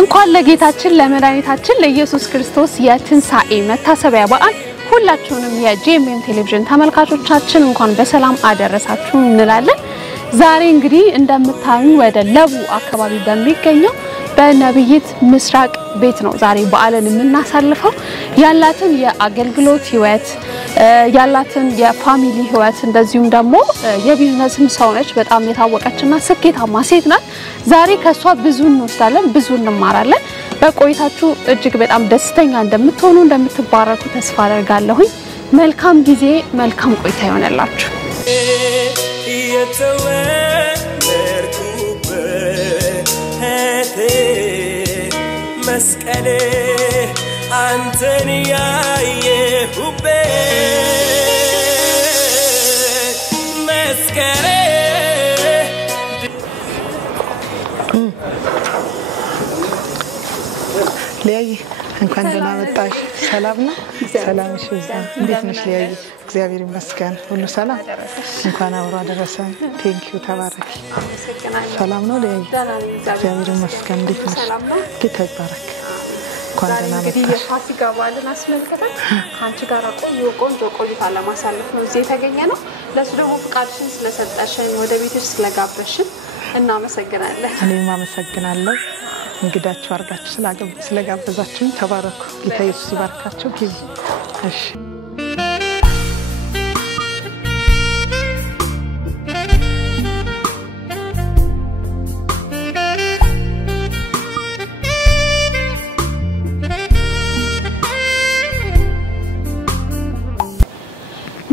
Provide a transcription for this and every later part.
እንኳን ለጌታችን ለመድኃኒታችን ለኢየሱስ ክርስቶስ የትንሳኤ መታሰቢያ በዓል ሁላችሁንም የጄኤምኤም ቴሌቪዥን ተመልካቾቻችን እንኳን በሰላም አደረሳችሁ እንላለን። ዛሬ እንግዲህ እንደምታዩ ወደ ለቡ አካባቢ በሚገኘው በነብይት ምስራቅ ቤት ነው ዛሬ በዓልን የምናሳልፈው። ያላትን የአገልግሎት ህይወት ያላትን የፋሚሊ ህይወት እንደዚሁም ደግሞ የቢዝነስም ሰው ነች በጣም የታወቀችና ስኬታማ ሴት ናት። ዛሬ ከሷ ብዙ እንወስዳለን ብዙ እንማራለን። በቆይታችሁ እጅግ በጣም ደስተኛ እንደምትሆኑ እንደምትባረኩ ተስፋ አደርጋለሁ። መልካም ጊዜ መልካም ቆይታ ይሆነላችሁ። መስቀሌ አንተን ያየሁበት መስቀሌ ሊያይ እንኳን ደህና መጣሽ። ሰላም ነው? ሰላምሽ ይዛ እንዴት ነሽ ሊያይ? እግዚአብሔር ይመስገን ሁሉ ሰላም። እንኳን አብሮ አደረሰን። ቴንኪው ተባረክ። ሰላም ነው ሊያይ? እግዚአብሔር ይመስገን እንዴት ነሽ? ጌታ ይባረክ። እንኳን ደህና መጣሽ። ፋሲካ በዓልን አስመልክተን አንቺ ጋር ቆንጆ ቆይታ ለማሳለፍ ነው እዚህ የተገኘነው። ለሱ ደግሞ ፍቃድሽን ስለሰጠሽን ወደ ቤትሽ ስለጋበሽን እናመሰግናለን። እኔም አመሰግናለሁ። እንግዳችሁ አርጋችሁ ስለጋበዛችሁ ተባረኩ። ጌታ ኢየሱስ ይባርካችሁ። ጊዜ እሺ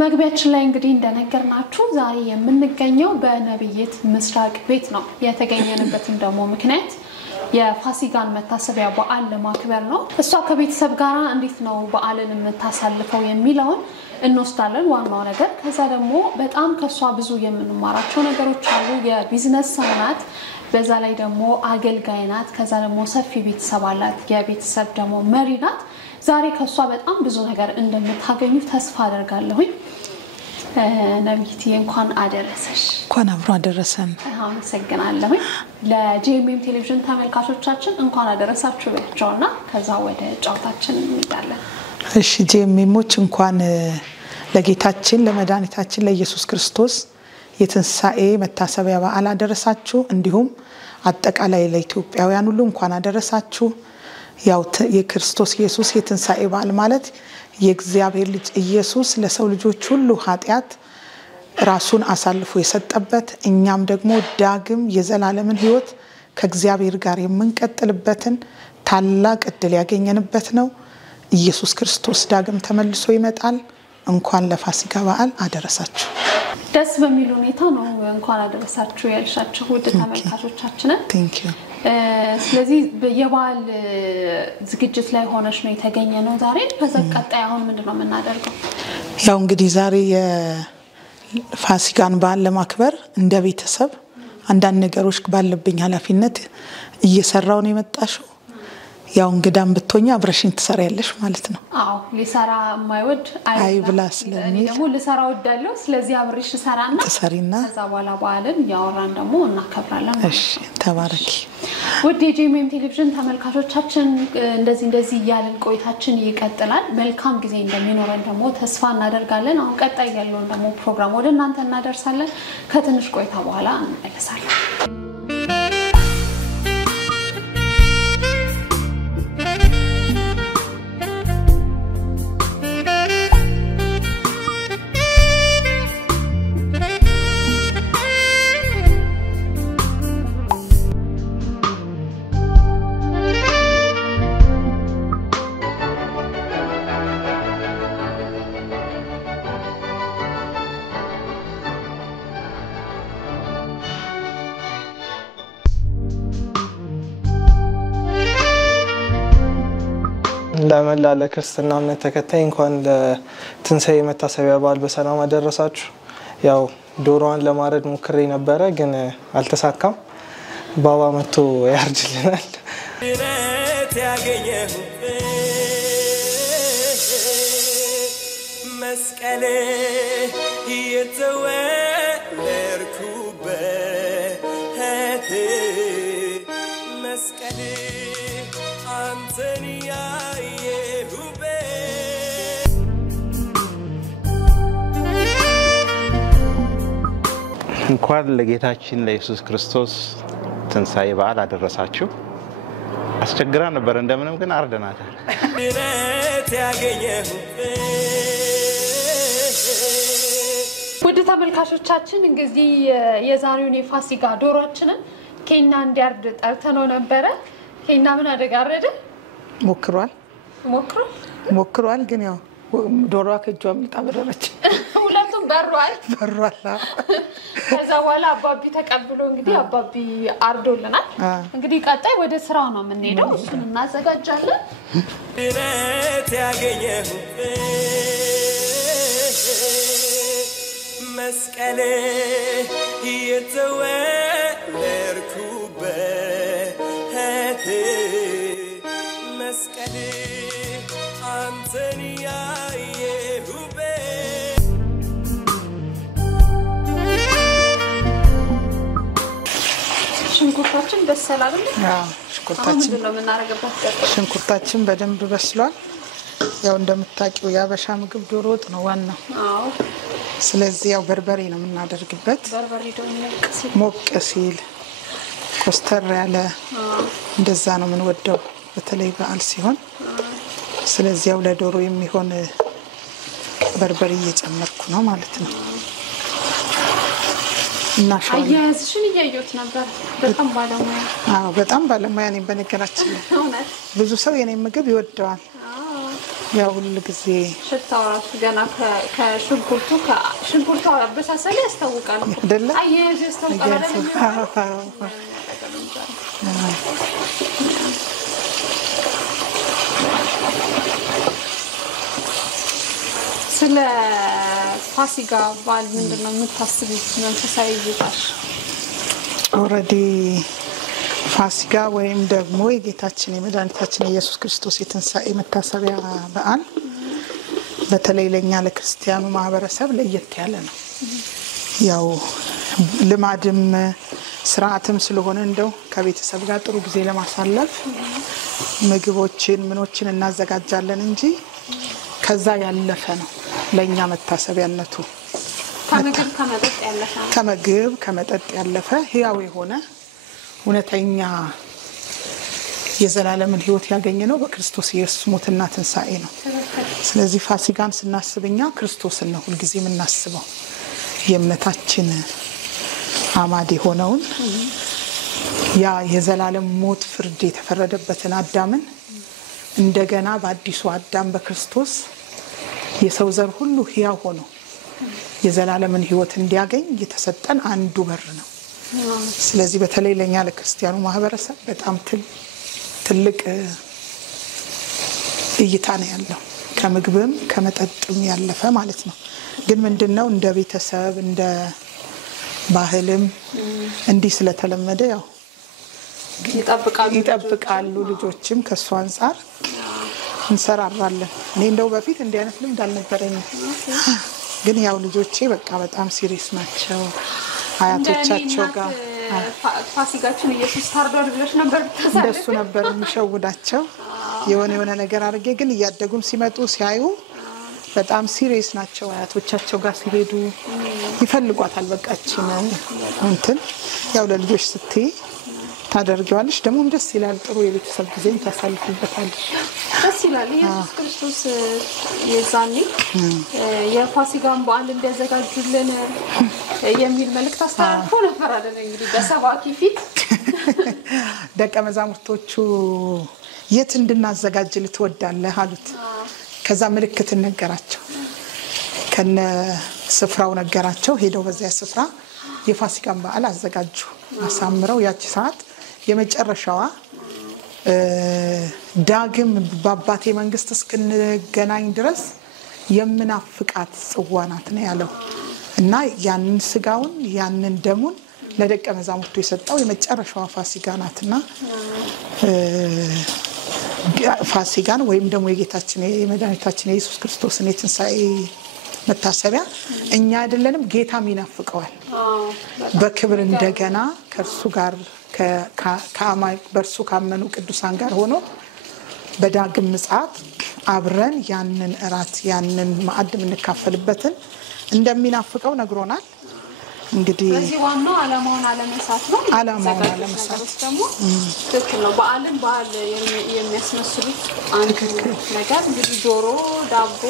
መግቢያችን ላይ እንግዲህ እንደነገርናችሁ ዛሬ የምንገኘው በነብይት ምስራቅ ቤት ነው። የተገኘንበትም ደግሞ ምክንያት የፋሲካን መታሰቢያ በዓል ለማክበር ነው። እሷ ከቤተሰብ ጋር እንዴት ነው በዓልን የምታሳልፈው የሚለውን እንወስዳለን ዋናው ነገር። ከዛ ደግሞ በጣም ከሷ ብዙ የምንማራቸው ነገሮች አሉ። የቢዝነስ ሰው ናት፣ በዛ ላይ ደግሞ አገልጋይ ናት። ከዛ ደግሞ ሰፊ ቤተሰብ አላት፣ የቤተሰብ ደግሞ መሪ ናት። ዛሬ ከሷ በጣም ብዙ ነገር እንደምታገኙ ተስፋ አደርጋለሁ። ነብይት እንኳን አደረሰሽ። እንኳን አብሮ አደረሰን። አመሰግናለሁ። ለጄኤምኤም ቴሌቪዥን ተመልካቾቻችን እንኳን አደረሳችሁ በእጃውና ከዛ ወደ ጫውታችን እንሄዳለን። እሺ ጄኤምኤሞች እንኳን ለጌታችን ለመድኃኒታችን ለኢየሱስ ክርስቶስ የትንሳኤ መታሰቢያ በዓል አደረሳችሁ። እንዲሁም አጠቃላይ ለኢትዮጵያውያን ሁሉ እንኳን አደረሳችሁ። ያው የክርስቶስ ኢየሱስ የትንሳኤ በዓል ማለት የእግዚአብሔር ልጅ ኢየሱስ ለሰው ልጆች ሁሉ ኃጢያት ራሱን አሳልፎ የሰጠበት እኛም ደግሞ ዳግም የዘላለምን ሕይወት ከእግዚአብሔር ጋር የምንቀጥልበትን ታላቅ እድል ያገኘንበት ነው። ኢየሱስ ክርስቶስ ዳግም ተመልሶ ይመጣል። እንኳን ለፋሲካ በዓል አደረሳችሁ። ደስ በሚል ሁኔታ ነው እንኳን አደረሳችሁ ያልሻችሁ ውድ ተመልካቾቻችን። ቴንኪው። ስለዚህ የበዓል ዝግጅት ላይ ሆነሽ ነው የተገኘነው ዛሬ። ከዛ ቀጣይ አሁን ምንድነው የምናደርገው? ያው እንግዲህ ዛሬ የፋሲካን በዓል ለማክበር እንደ ቤተሰብ አንዳንድ ነገሮች ባለብኝ ኃላፊነት እየሰራው ነው የመጣሽው። ያው እንግዳም ብትሆኛ አብረሽኝ ትሰሪያለሽ ማለት ነው። አዎ ሊሰራ ማይወድ አይብላ ስለሚል ደግሞ ልሰራ ወዳለው ስለዚህ አብረሽ ሰራና ተሰሪና ከዛ በኋላ በዓልን ያወራን ደግሞ እናከብራለን። እሺ ተባረኪ። ውድ የጄኤምኤም ቴሌቪዥን ተመልካቾቻችን እንደዚህ ያለን ቆይታችን ይቀጥላል። መልካም ጊዜ እንደሚኖረን ደግሞ ተስፋ እናደርጋለን። አሁን ቀጣይ ያለውን ደግሞ ፕሮግራም ወደ እናንተ እናደርሳለን። ከትንሽ ቆይታ በኋላ እንመለሳለን። ለመላለ ክርስትና እምነት ተከታይ እንኳን ለትንሳኤ መታሰቢያ በዓል በሰላም አደረሳችሁ። ያው ዶሮዋን ለማረድ ሞክሬ ነበረ ግን አልተሳካም። ባባ መጥቶ ያርድልናል። መስቀሌ የተወለድኩበት መስቀሌ አንተን ያየሁበት እንኳን ለጌታችን ለኢየሱስ ክርስቶስ ትንሳኤ በዓል አደረሳችሁ። አስቸግራ ነበር እንደምንም ግን አርደናታል። ውድ ተመልካቾቻችን እንግዲህ የዛሬውን የፋሲካ ዶሮአችንን ኬና እንዲያርድ ጠርተነው ነበረ። ኬና ምን አደጋረደ? ሞክሯል ግን ያው ዶሮዋ ከእጇ አምልጣ በረረች። ሁለቱም በሯል። ከዛ በኋላ አባቢ ተቀብሎ እንግዲህ አባቢ አርዶልናል። እንግዲህ ቀጣይ ወደ ስራው ነው የምንሄደው። እሱን እናዘጋጃለን። መስቀሌ የተወለድኩበት መስቀሌ አንተን ያየሁበት ሽንኩርታችን በሰል አይደል? ሽንኩርታችን ነው የምናረጋበት። ሽንኩርታችን በደንብ በስሏል። ያው እንደምታውቂው ያበሻ ምግብ ዶሮ ወጥ ነው ዋናው። ስለዚህ ያው በርበሬ ነው የምናደርግበት። በርበሬ ደግሞ ሞቅ ሲል ኮስተር ያለ እንደዛ ነው የምንወደው በተለይ በዓል ሲሆን። ስለዚህ ያው ለዶሮ የሚሆን በርበሬ እየጨመርኩ ነው ማለት ነው። እና አያያዝሽን እያየሁት ነበር። በጣም ባለሙያ ነኝ በነገራችን ላይ። ብዙ ሰው የኔ ምግብ ይወደዋል። ያው ሁሉ ጊዜ ሽታው ራሱ ገና ከሽንኩርቱ አበሳሰል ያስታውቃል አይደል? አያያዝ ያስታውቃል አይደል? ስለ ፋሲካ በዓል ምንድነው የምታስቡት? መንፈሳዊ ይጣሽ ኦሬዲ ፋሲካ ወይም ደግሞ የጌታችን የመድኃኒታችን ኢየሱስ ክርስቶስ የትንሳኤ መታሰቢያ በዓል በተለይ ለኛ ለክርስቲያኑ ማህበረሰብ ለየት ያለ ነው። ያው ልማድም ስርዓትም ስለሆነ እንደው ከቤተሰብ ጋር ጥሩ ጊዜ ለማሳለፍ ምግቦችን ምኖችን እናዘጋጃለን እንጂ ከዛ ያለፈ ነው ለኛ መታሰቢያነቱ። ከመግብ ከመጠጥ ያለፈ ህያው የሆነ እውነተኛ የዘላለምን ህይወት ያገኘነው በክርስቶስ ኢየሱስ ሞትና ትንሳኤ ነው። ስለዚህ ፋሲካን ስናስብኛ ክርስቶስን ነው ሁሉ ጊዜ የምናስበው። የእምነታችን አማድ የሆነውን ያ የዘላለም ሞት ፍርድ የተፈረደበትን አዳምን እንደገና በአዲሱ አዳም በክርስቶስ የሰው ዘር ሁሉ ህያው ሆኖ የዘላለምን ህይወት እንዲያገኝ የተሰጠን አንዱ በር ነው። ስለዚህ በተለይ ለኛ ለክርስቲያኑ ማህበረሰብ በጣም ትልቅ እይታ ነው ያለው። ከምግብም ከመጠጥም ያለፈ ማለት ነው። ግን ምንድነው እንደ ቤተሰብ እንደ ባህልም እንዲህ ስለተለመደ ያው ይጠብቃሉ ልጆችም ከሱ አንፃር እንሰራራለን። እኔ እንደው በፊት እንዲህ አይነት ልምድ አልነበረኝም። ግን ያው ልጆቼ በቃ በጣም ሲሪየስ ናቸው። አያቶቻቸው ጋር ፋሲካችን ኢየሱስ ታርዷል ብለሽ ነበር ተሳለ። እንደሱ ነበር የሚሸውዳቸው የሆነ ነገር አድርጌ። ግን እያደጉም ሲመጡ ሲያዩ በጣም ሲሪየስ ናቸው። አያቶቻቸው ጋር ሲሄዱ ይፈልጓታል። በቃችን እንትን ያው ለልጆች ስትይ ታደርጊዋለሽ። ደግሞ ደስ ይላል። ጥሩ የቤተሰብ ጊዜን ታሳልፉበታለሽ። ደስ ይላል። ኢየሱስ ክርስቶስ የዛኔ የፋሲካን በዓል እንዲያዘጋጁልን የሚል መልእክት አስተላልፎ ነበር አይደል? እንግዲህ በሰባኪ ፊት ደቀ መዛሙርቶቹ የት እንድናዘጋጅ ልትወዳለህ አሉት። ከዛ ምልክት ነገራቸው። ከነ ስፍራው ነገራቸው። ሄደው በዚያ ስፍራ የፋሲካን በዓል አዘጋጁ። አሳምረው ያቺ ሰዓት የመጨረሻዋ ዳግም በአባቴ መንግስት እስክንገናኝ ድረስ የምናፍቃት ጽዋ ናት ነው ያለው እና ያንን ስጋውን ያንን ደሙን ለደቀ መዛሙርቱ የሰጠው የመጨረሻዋ ፋሲካ ናትና ፋሲካን ወይም ደግሞ የጌታችን የመድኃኒታችን የኢየሱስ ክርስቶስን የትንሣኤ መታሰቢያ እኛ አይደለንም ጌታም ይናፍቀዋል። በክብር እንደገና ከእርሱ ጋር በእርሱ ካመኑ ቅዱሳን ጋር ሆኖ በዳግም ምጽአት አብረን ያንን እራት ያንን ማዕድ የምንካፈልበትን እንደሚናፍቀው ነግሮናል። እንግዲህ ለዚህ ዋናው ዓላማውን አለመሳት ነው። ዓላማውን አለመሳት ደግሞ ትክክል ነው። በዓልን በዓል የሚያስመስሉት አንድ ነገር እንግዲህ ዶሮ፣ ዳቦ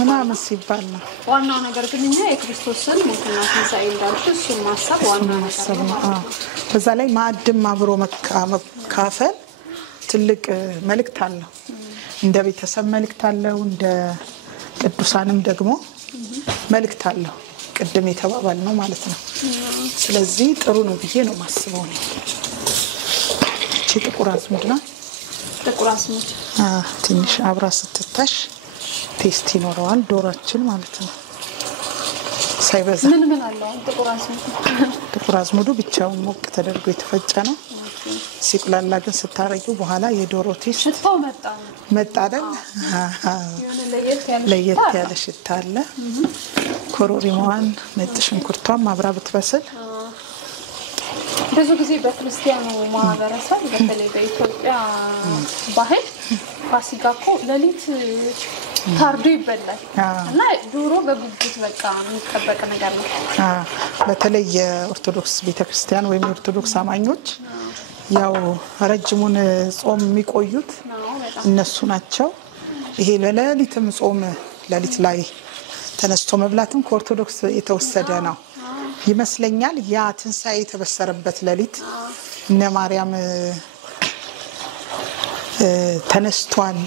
ምናምን ሲባል ነው። ዋናው ነገር ግን እኛ የክርስቶስን ሞትና ትንሣኤ እንዳልኩ እሱን ማሰብ ዋናው ነገር ነው። በዛ ላይ ማዕድም አብሮ መካፈል ትልቅ መልእክት አለው። እንደ ቤተሰብ መልእክት አለው፣ እንደ ቅዱሳንም ደግሞ መልእክት አለው። ቅድም የተባባል ነው ማለት ነው። ስለዚህ ጥሩ ነው ብዬ ነው ማስበው ነው። እቺ ጥቁር አዝሙድ ነው። ጥቁር አዝሙድ ትንሽ አብራ ስትታሽ ቴስት ይኖረዋል ዶሮአችን ማለት ነው። ሳይበዛ ምን አለው ጥቁር አዝሙድ? ጥቁር አዝሙዱ ብቻውን ሞቅ ተደርጎ የተፈጨ ነው። ሲቁላላ ግን ስታረጊው በኋላ የዶሮ ቴስት ሽታው መጣ አይደል? ለየት ያለ ሽታ አለ። ኮረሪማዋን ነጭ ሽንኩርቷን አብራ ብትበስል ብዙ ጊዜ በክርስቲያኑ ማህበረሰብ በተለይ በኢትዮጵያ ባህል ፋሲካ እኮ ሌሊት ታርዶ ይበላል እና ዶሮ በጉጉት በቃ የሚጠበቅ ነገር ነው። በተለይ የኦርቶዶክስ ቤተክርስቲያን ወይም የኦርቶዶክስ አማኞች ያው ረጅሙን ጾም የሚቆዩት እነሱ ናቸው። ይሄ ለሌሊትም ጾም ሌሊት ላይ ተነስቶ መብላትም ከኦርቶዶክስ የተወሰደ ነው ይመስለኛል። ያ ትንሣኤ የተበሰረበት ሌሊት እነ ማርያም ተነስቷል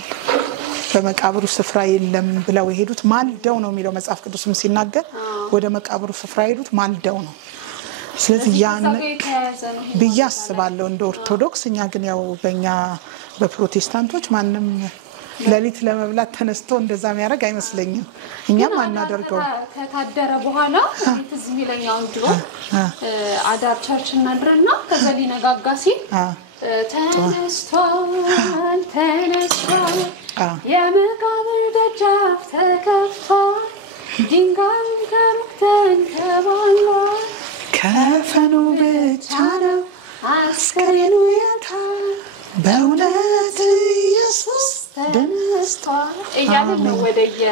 በመቃብሩ ስፍራ የለም ብለው የሄዱት ማልደው ነው የሚለው መጽሐፍ ቅዱስም ሲናገር ወደ መቃብሩ ስፍራ የሄዱት ማልደው ነው። ስለዚህ ያን ብዬ አስባለሁ እንደ ኦርቶዶክስ። እኛ ግን ያው በእኛ በፕሮቴስታንቶች ማንም ሌሊት ለመብላት ተነስቶ እንደዛ የሚያደርግ አይመስለኝም። እኛም አናደርገው። ከታደረ በኋላ ትዝ የሚለኛው ድሮ አዳር ቸርች እናድርና ከዛ ሊነጋጋ ሲል ተነስቷል የመቃብር ደጃፍ ተከፍቷል ድንጋዩ ከሩቅ ተንከባሏል ከፈኑ ብቻ ነው አስከሬኑ የታል በእውነት ኢየሱስ ተነስቷል እያልን ነው ወደየ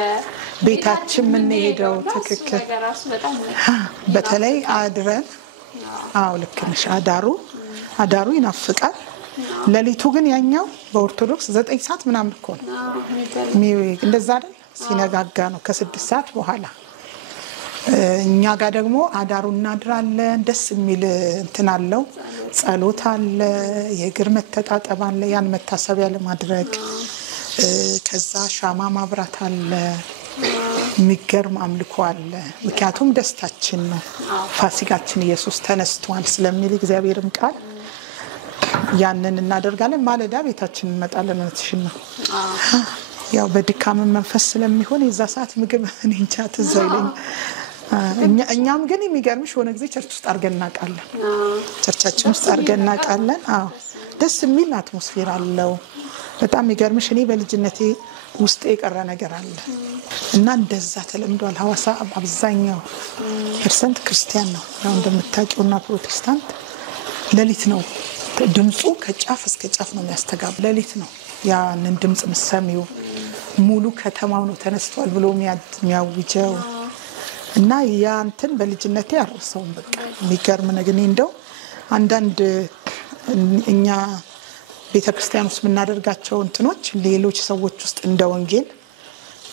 ቤታችን የምንሄደው። ትክክል። በተለይ አድረን ልክ ነሽ። አዳሩ ይናፍቃል። ሌሊቱ ግን ያኛው በኦርቶዶክስ 9 ሰዓት ምናምን እኮ ነው እንደዛ አይደል? ሲነጋጋ ነው ከ6 ሰዓት በኋላ። እኛ ጋር ደግሞ አዳሩ እናድራለን። ደስ የሚል እንትን አለው፣ ጸሎት አለ፣ የእግር መተጣጠብ አለ፣ ያን መታሰቢያ ለማድረግ ከዛ ሻማ ማብራት አለ፣ የሚገርም አምልኮ አለ። ምክንያቱም ደስታችን ነው ፋሲካችን ኢየሱስ ተነስቷል ስለሚል እግዚአብሔርም ቃል ያንን እናደርጋለን። ማለዳ ቤታችን እንመጣለን። እውነትሽን ነው። ያው በድካም መንፈስ ስለሚሆን የዛ ሰዓት ምግብ እኔ እንጃ ትዝ አይለኝም። እኛም ግን የሚገርምሽ ሆነ ጊዜ ቸርች ውስጥ አድርገን እናውቃለን። ቸርቻችን ውስጥ አድርገን እናውቃለን። ደስ የሚል አትሞስፌር አለው። በጣም የሚገርምሽ እኔ በልጅነቴ ውስጥ የቀረ ነገር አለ እና እንደዛ ተለምዷል። ሐዋሳ አብዛኛው ፐርሰንት ክርስቲያን ነው። ያው እንደምታውቂውና ፕሮቴስታንት ሌሊት ነው ድምፁ ከጫፍ እስከ ጫፍ ነው የሚያስተጋባ። ሌሊት ነው ያንን ድምፅ ምሰሚው። ሙሉ ከተማው ነው ተነስቷል ብሎ የሚያውጀው እና ያንተን በልጅነቴ አረሰውም። በቃ የሚገርም ነገር ነው። እንደው አንዳንድ እኛ ቤተክርስቲያን ውስጥ የምናደርጋቸው እንትኖች ሌሎች ሰዎች ውስጥ እንደ ወንጌል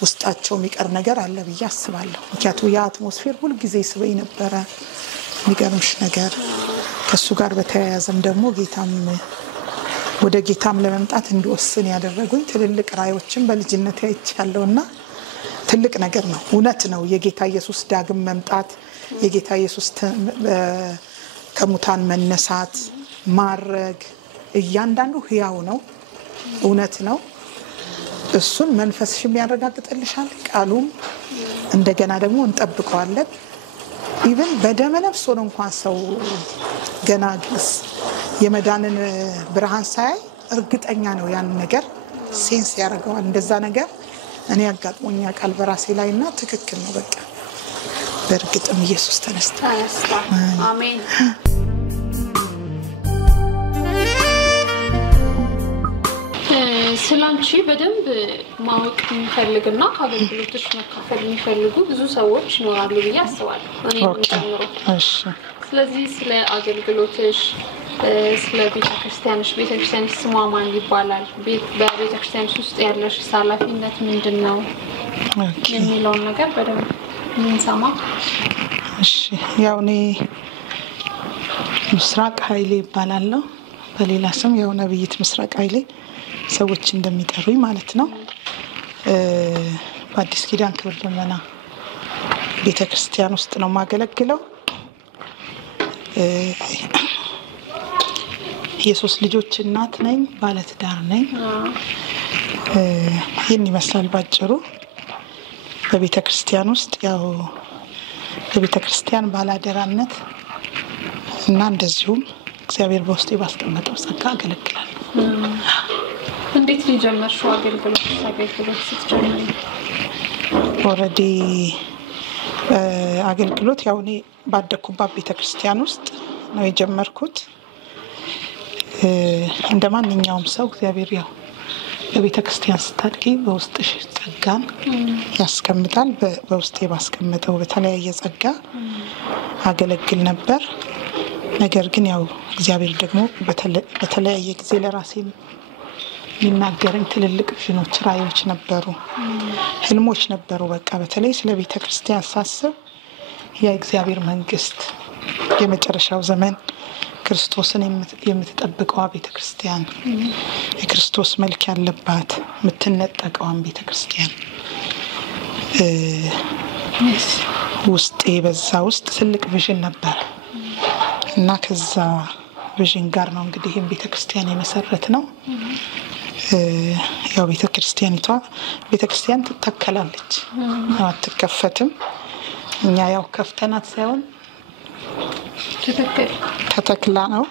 ውስጣቸው የሚቀር ነገር አለ ብዬ አስባለሁ። ምክንያቱም ያ አትሞስፌር ሁልጊዜ ስበኝ ነበረ። የሚገርምሽ ነገር ከሱ ጋር በተያያዘም ደግሞ ወደ ጌታም ለመምጣት እንድወስን ያደረጉኝ ትልልቅ ራእዮችን በልጅነቴ አይቻለሁና ትልቅ ነገር ነው። እውነት ነው። የጌታ ኢየሱስ ዳግም መምጣት፣ የጌታ ኢየሱስ ከሙታን መነሳት፣ ማረግ እያንዳንዱ ሕያው ነው፣ እውነት ነው። እሱን መንፈስሽም ያረጋግጥልሻል። ቃሉም እንደገና ደግሞ እንጠብቀዋለን። ኢቭን በደመ ነፍስ ሆኖ እንኳን ሰው ገና ግስ የመዳንን ብርሃን ሳያይ እርግጠኛ ነው ያን ነገር ሴንስ ያደርገዋል። እንደዛ ነገር እኔ አጋጥሞኛ ቃል በራሴ ላይና ትክክል ነው። በቃ በእርግጥም ኢየሱስ ተነስቷል። አሜን። ስላንቺ በደንብ ማወቅ የሚፈልግና ከአገልግሎትሽ መካፈል የሚፈልጉ ብዙ ሰዎች ይኖራሉ ብዬ አስባለሁ። እኔም ጨምሮ። እሺ። ስለዚህ ስለ አገልግሎትሽ፣ ስለ ቤተክርስቲያንሽ ስሟ ማን ይባላል? በቤተክርስቲያንሽ ውስጥ ያለሽ ኃላፊነት ምንድነው? የሚለውን ነገር በደንብ እንሰማ። እሺ። ያው እኔ ምስራቅ ኃይሌ ይባላለሁ። በሌላ ስም ያው ነብይት ምስራቅ ኃይሌ ሰዎች እንደሚጠሩኝ ማለት ነው። በአዲስ ኪዳን ክብር ደመና ቤተክርስቲያን ውስጥ ነው ማገለግለው። የሶስት ልጆች እናት ነኝ፣ ባለትዳር ነኝ። ይህን ይመስላል ባጭሩ። በቤተክርስቲያን ውስጥ ያው በቤተክርስቲያን ባላደራነት እና እንደዚሁም እግዚአብሔር በውስጤ ባስቀመጠው ጸጋ አገለግላለሁ። እንዴት ጀመርሽው አገልግሎት ስትጀምሪ? ኦልሬዲ አገልግሎት ያው እኔ ባደኩባት ቤተክርስቲያን ውስጥ ነው የጀመርኩት። እንደ ማንኛውም ሰው እግዚአብሔር ያው በቤተክርስቲያን ስታድጊ በውስጥሽ ጸጋን ያስቀምጣል። በውስጤ ባስቀመጠው በተለያየ ጸጋ አገለግል ነበር። ነገር ግን ያው እግዚአብሔር ደግሞ በተለያየ ጊዜ ለራሴ የሚናገረኝ ትልልቅ ቪዥኖች፣ ራእዮች ነበሩ፣ ህልሞች ነበሩ። በቃ በተለይ ስለ ቤተክርስቲያን ሳስብ የእግዚአብሔር መንግስት የመጨረሻው ዘመን ክርስቶስን የምትጠብቀዋ ቤተክርስቲያን፣ የክርስቶስ መልክ ያለባት የምትነጠቀዋን ቤተክርስቲያን ውስጤ በዛ ውስጥ ትልቅ ቪዥን ነበር እና ከዛ ቪዥን ጋር ነው እንግዲህ ይህን ቤተክርስቲያን የመሰረት ነው። ያው ቤተክርስቲያን ትተከላለች፣ አትከፈትም። እኛ ያው ከፍተናት ሳይሆን ተተክላ ነው።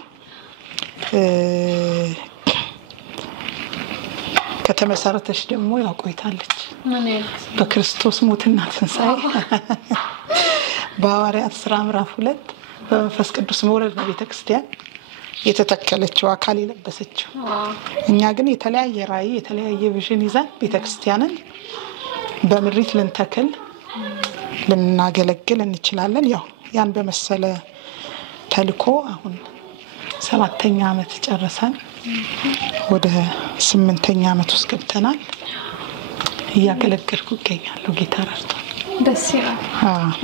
ከተመሰረተች ደግሞ ያው ቆይታለች። በክርስቶስ ሞትና ትንሣኤ በሐዋርያት ሥራ ምዕራፍ 2 በመንፈስ ቅዱስ መውረድ ነው ቤተክርስቲያን የተተከለችው፣ አካል የለበሰችው። እኛ ግን የተለያየ ራእይ የተለያየ ቪዥን ይዘን ቤተክርስቲያንን በምሪት ልንተክል ልናገለግል እንችላለን። ያው ያን በመሰለ ተልኮ አሁን 7ኛ ዓመት ጨርሰን ወደ 8ኛ ዓመት ውስጥ ገብተናል። እያገለገልኩ እገኛለሁ። ጌታ ረድቶኝ ደስ ይላል።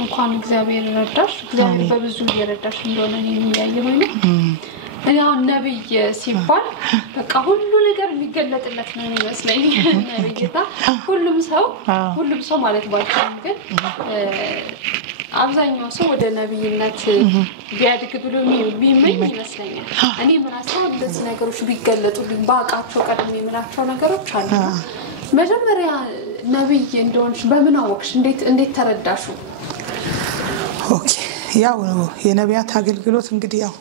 እንኳን እግዚአብሔር ረዳሽ። እግዚአብሔር በብዙ እየረዳሽ እንደሆነ የሚያየው ነው። ያው ነብይ ሲባል በቃ ሁሉ ነገር የሚገለጥለት ነው የሚመስለኝ። ነብይታ ሁሉም ሰው ማለት ባልቻለም ግን አብዛኛው ሰው ወደ ነብይነት ቢያድግ ብሎ ቢመኝ ይመስለኛል። እኔ ምናሰው እንደዚህ ነገሮች ቢገለጡልኝ ባቃቸው ቀድሜ የምላቸው ነገሮች አሉ። መጀመሪያ ነብይ እንደሆንሽ በምን አወቅሽ? እንዴት ተረዳሹ? ኦኬ ያው የነቢያት አገልግሎት እንግዲህ ያው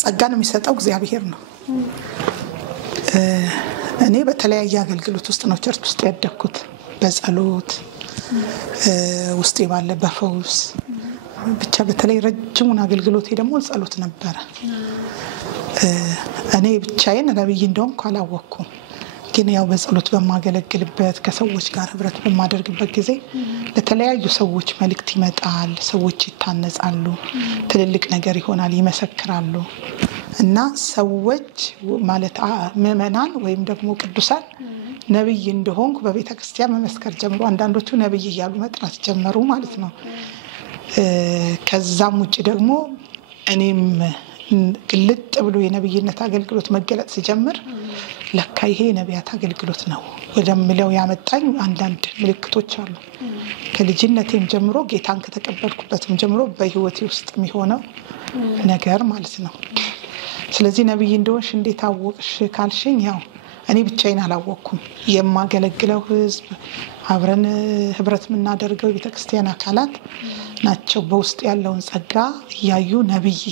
ጸጋን የሚሰጠው እግዚአብሔር ነው። እኔ በተለያየ አገልግሎት ውስጥ ነው ቸርች ውስጥ ያደግኩት። በጸሎት ውስጥ ባለ በፈውስ ብቻ በተለይ ረጅሙን አገልግሎቴ ደግሞ ጸሎት ነበረ። እኔ ብቻዬን ነብይ እንደሆንኩ አላወቅኩም። ግን ያው በጸሎት በማገለግልበት ከሰዎች ጋር ህብረት በማደርግበት ጊዜ ለተለያዩ ሰዎች መልእክት ይመጣል፣ ሰዎች ይታነጻሉ፣ ትልልቅ ነገር ይሆናል፣ ይመሰክራሉ። እና ሰዎች ማለት ምእመናን ወይም ደግሞ ቅዱሳን ነብይ እንደሆንኩ በቤተክርስቲያን መመስከር ጀምሩ። አንዳንዶቹ ነብይ እያሉ መጥራት ጀመሩ ማለት ነው። ከዛም ውጪ ደግሞ እኔም ግልጥ ብሎ የነብይነት አገልግሎት መገለጥ ሲጀምር ለካ ይሄ የነቢያት አገልግሎት ነው ወደምለው ያመጣኝ አንዳንድ ምልክቶች አሉ። ከልጅነቴም ጀምሮ ጌታን ከተቀበልኩበትም ጀምሮ በህይወቴ ውስጥ የሚሆነው ነገር ማለት ነው። ስለዚህ ነብይ እንደሆንሽ እንዴት አወቅሽ ካልሽኝ ያው እኔ ብቻዬን አላወቅኩም የማገለግለው ህዝብ አብረን ህብረት ምናደርገው ቤተክርስቲያን አካላት ናቸው በውስጥ ያለውን ጸጋ ያዩ ነብይ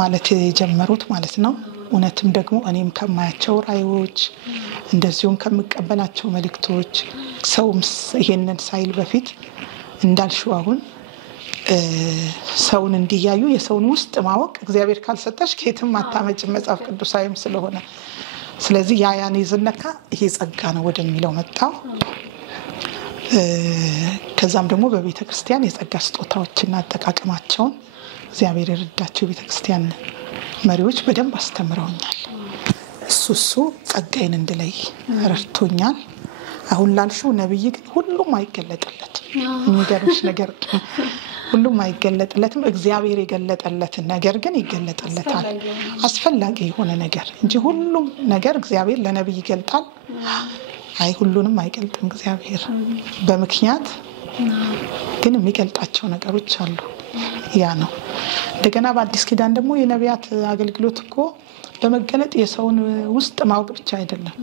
ማለት የጀመሩት ማለት ነው እውነትም ደግሞ እኔም ከማያቸው ራእዮች እንደዚሁም ከመቀበላቸው መልእክቶች ሰውም ይሄንን ሳይል በፊት እንዳልሽው አሁን ሰውን እንዲያዩ የሰውን ውስጥ ማወቅ እግዚአብሔር ካልሰጠሽ ከየትም አታመጭ መጽሐፍ ቅዱሳዊም ስለሆነ ስለዚህ ያያን ይዝነካ ይሄ ጸጋ ነው ወደሚለው መጣው ከዛም ደግሞ በቤተክርስቲያን የጸጋ ስጦታዎችና አጠቃቀማቸውን እግዚአብሔር ይረዳቸው ቤተክርስቲያን መሪዎች በደንብ አስተምረውኛል እሱ ጸጋዬን እንድለይ ረድቶኛል አሁን ላልሽው ነብይ ግን ሁሉም አይገለጥለት የሚገርምሽ ነገር ሁሉም አይገለጥለትም እግዚአብሔር የገለጠለት ነገር ግን ይገለጥለታል አስፈላጊ የሆነ ነገር እንጂ ሁሉም ነገር እግዚአብሔር ለነብይ ይገልጣል አይ ሁሉንም አይገልጥም እግዚአብሔር በመክንያት ግን የሚገልጣቸው ነገሮች አሉ ያ ነው እንደገና በአዲስ ኪዳን ደግሞ የነቢያት አገልግሎት እኮ በመገለጥ የሰውን ውስጥ ማወቅ ብቻ አይደለም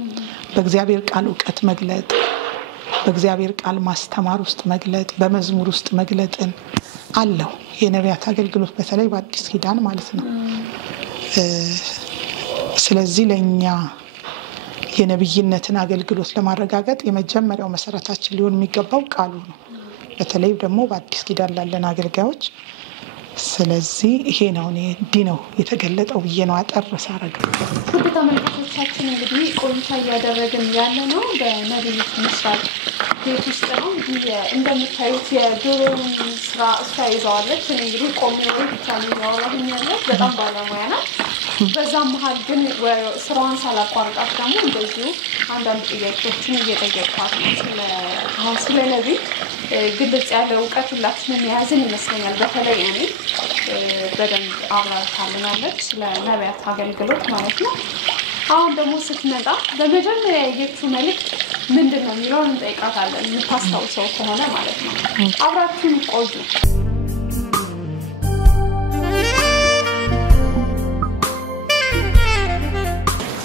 በእግዚአብሔር ቃል ዕውቀት መግለጥ በእግዚአብሔር ቃል ማስተማር ውስጥ መግለጥ በመዝሙር ውስጥ መግለጥን አለው የነቢያት አገልግሎት በተለይ በአዲስ ኪዳን ማለት ነው ስለዚህ ለኛ የነብይነትን አገልግሎት ለማረጋገጥ የመጀመሪያው መሰረታችን ሊሆን የሚገባው ቃሉ ነው በተለይ ደግሞ በአዲስ ኪዳን ላለን አገልጋዮች ስለዚህ ይሄ ነው ነው የተገለጠው በየነው አጠርሳ አረጋ ውድ ተመልካቾቻችን እንግዲህ ቆይታ ያደረግን ያለ ነው በነብይት ምስራቅ ቤት ውስጥ ነው እንደምታዩት የዶሮን ስራ እስካይዘዋለች እንግዲህ ቆሜው ብቻ ነው ያወራኛለች በጣም ባለሙያ ናት በዛም መሃል ግን ስራዋን ሳላቋርጣት ደግሞ እንደዚሁ አንዳንድ ጥያቄዎችን እየጠየቅኳት ነው ስለ ነብይ ግልጽ ያለ ዕውቀት ሁላችንም ያዝን ይመስለኛል በተለይ እኔ በደንብ አብራርታልናለች ስለ ነቢያት አገልግሎት ማለት ነው አሁን ደግሞ ስትመጣ በመጀመሪያ ያየችው መልእክት ምንድነው የሚለውን እንጠይቃታለን የምታስታውሰው ከሆነ ማለት ነው አብራችሁን ቆዩ